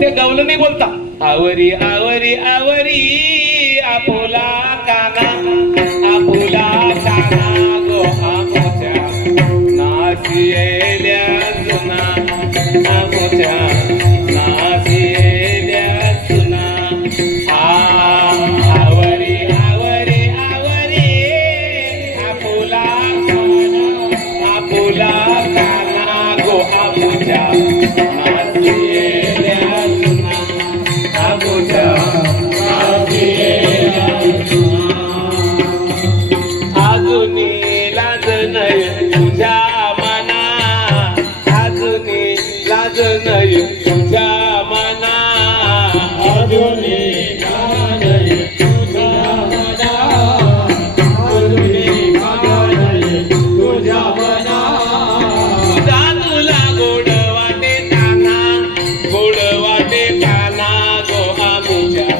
ते गवलं नाही बोलता, आवरी आवरी आवरी आपुला काना, आपुला काना गो आमोच्या नाशियेल्या जुना, आमोच्या नाशियेल्या जुना. आवरी आवरी आवरी आपुला काना, आपुला काना गो आमोच्या नाशियेल्या जुना, आमोच्या अजूनी लाज नाही तुझ्या मना, अजूनी लाज नाही तुझ्या मना, अजूनी लाज नाही तुझ्या मना, अजूनी लाज नाही तुझ्या मना. तुला गोड वाटे ताना, गोड वाटे ताना गो आमुच्या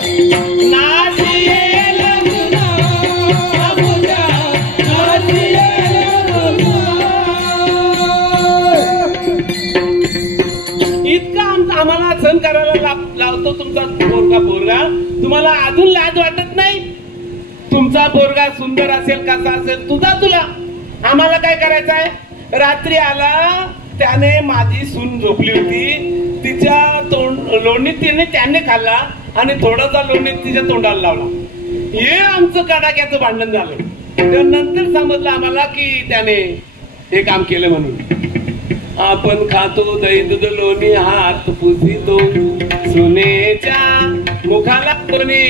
आम्हाला सण करायला लावतो तुमचा पोरगा. तुम्हाला अजून लाज वाटत नाही? तुमचा पोरगा सुंदर असेल कसा असेल तुला आम्हाला काय करायचं आहे? रात्री आला, त्याने माझी सून झोपली होती, तिच्या लोणीत त्याने खाल्ला आणि थोडासा लोणीत तिच्या तोंडाला लावला. हे आमचं कडाक्याचं भांडण झालं. नंतर समजलं आम्हाला की त्याने हे काम केलं म्हणून. आपण खातो दही दूध लोणी, हात पुसितो सुनेच्या मुखाला कोणी.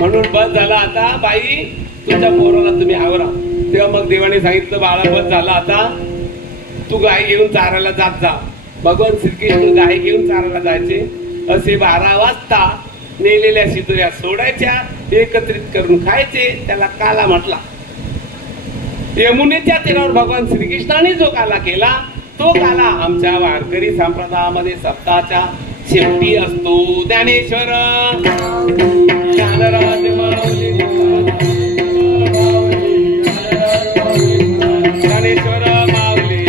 म्हणून बस झाला आता बाई, तुझ्या पोराला तुम्ही आवरा. तेव्हा मग देवाने सांगितलं, बाळा बस झाला आता, तू गाय घेऊन चारायला जात जा. भगवान श्रीकृष्ण गाय घेऊन चारायला जायचे. असे 12 वाजता नेलेल्या शिदोऱ्या सोडायच्या, एकत्रित करून खायचे. त्याला काला म्हटला. यमुनेच्या तीरावर भगवान श्रीकृष्णाने जो काला केला, तो काला आमच्या वारकरी संप्रदायामध्ये सप्ताहाच्या शेवटी असतो. ज्ञानेश्वर ज्ञानराज माऊली, ज्ञानेश्वर माऊली,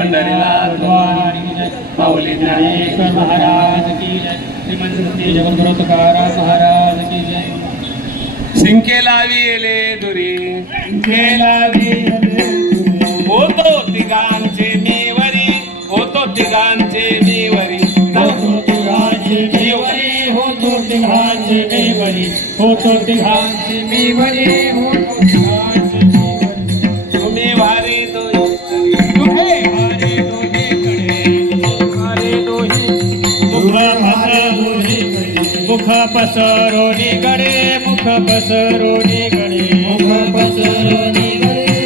ज्ञानराज माऊली, माऊली ज्ञानेश्वर महाराज की जय. श्रीमंत सत्य जगद्गुरु तुकाराम महाराज की जय. सिंके लाविले दुरी, सिंके लाविले होतो तिघांचे मीवरी, होतो तिघांचे मीवरी, होतो तिघांचे मीवरी, होतो तिघांचे मीवरी, होतो तिघांचे मीवरी, होतो तिघांचे मीवरी. तुम्ही वारे मुख पसरोनी गडे, मुख पसरोनी गडे, मुख पसरोनी गडे,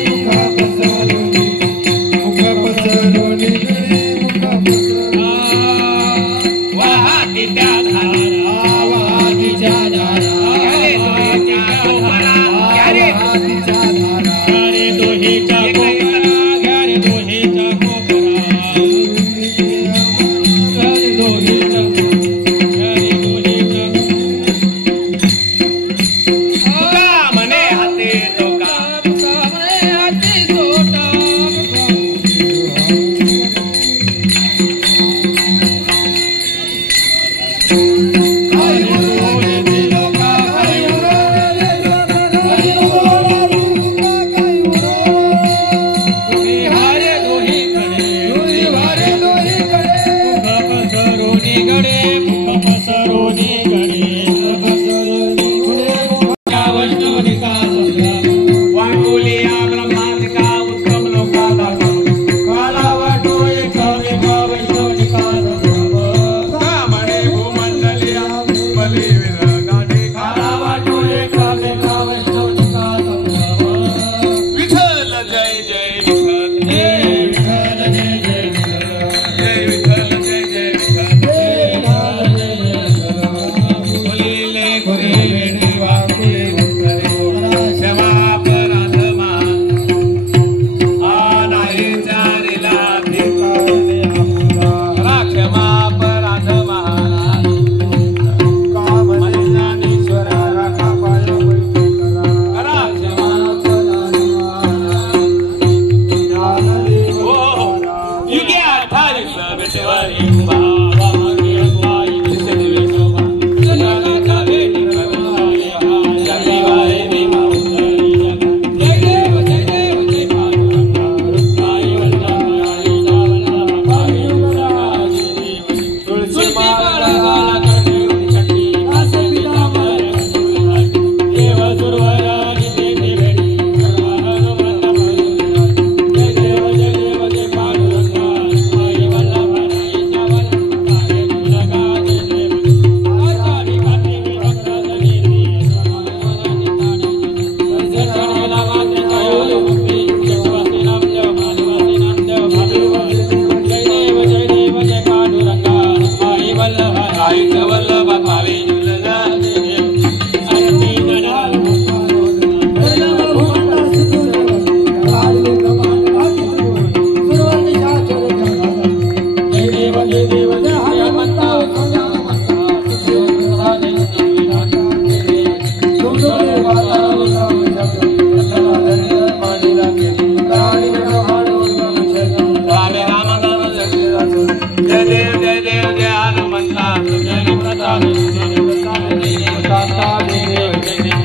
दोहीच्या धारा तिच्या धारा घ्यारे दोहीच्या कोपरा घ्यारे घ्यारे दोहीच्या कोपरा घ्यारे दोहीच्या कोपरा घ्यारे दोहीच्या तुका म्हणे हाते टोका म्हणे हाते सोटा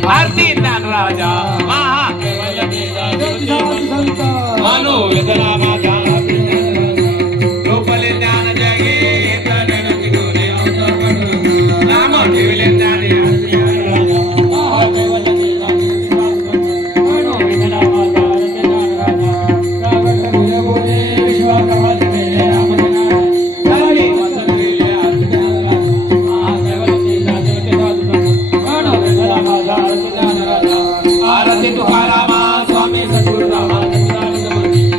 आरती ज्ञानराजा मनो वेदना माझा लोपले ज्ञान जगे नाम ठेवले ज्ञान आरती तुकारामा स्वामी सद्गुरुरामा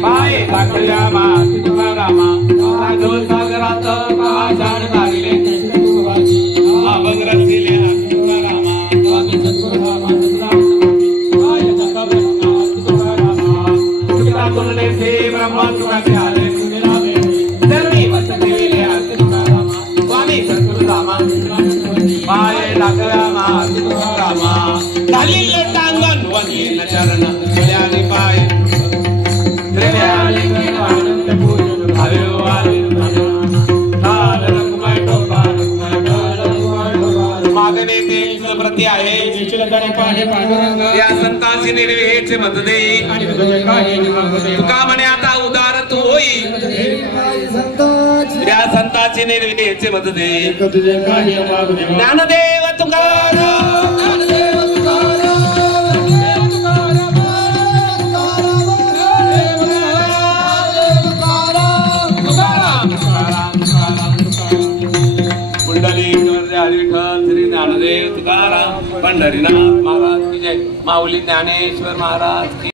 पाय लागल्यामा तुकारामा राघव सागरात महाजान लागले अभंग रचले तुकारामा स्वामी सद्गुरुरामा पाय लागल्यामा तुकारामा तुका बोलले से ब्रह्मा तुकाचे आले सर्वी वसलेले तुकारामा स्वामी सद्गुरुरामा पाय लागल्यामा तुकारामा झालेले टांगण वनील चरण त्र्याली पाय त्र्याली आनंद पूजन भावे वाले मागणे तेच प्रती आहे या संतांची निर्वेहेचे मत दे तुका म्हणे आता उदार तू होई या संतांची निर्वेहेचे मत दे ज्ञानदेव तुकाराम श्री ज्ञानदेव तुकाराम पंढरीनाथ महाराज की जय माऊली ज्ञानेश्वर महाराज की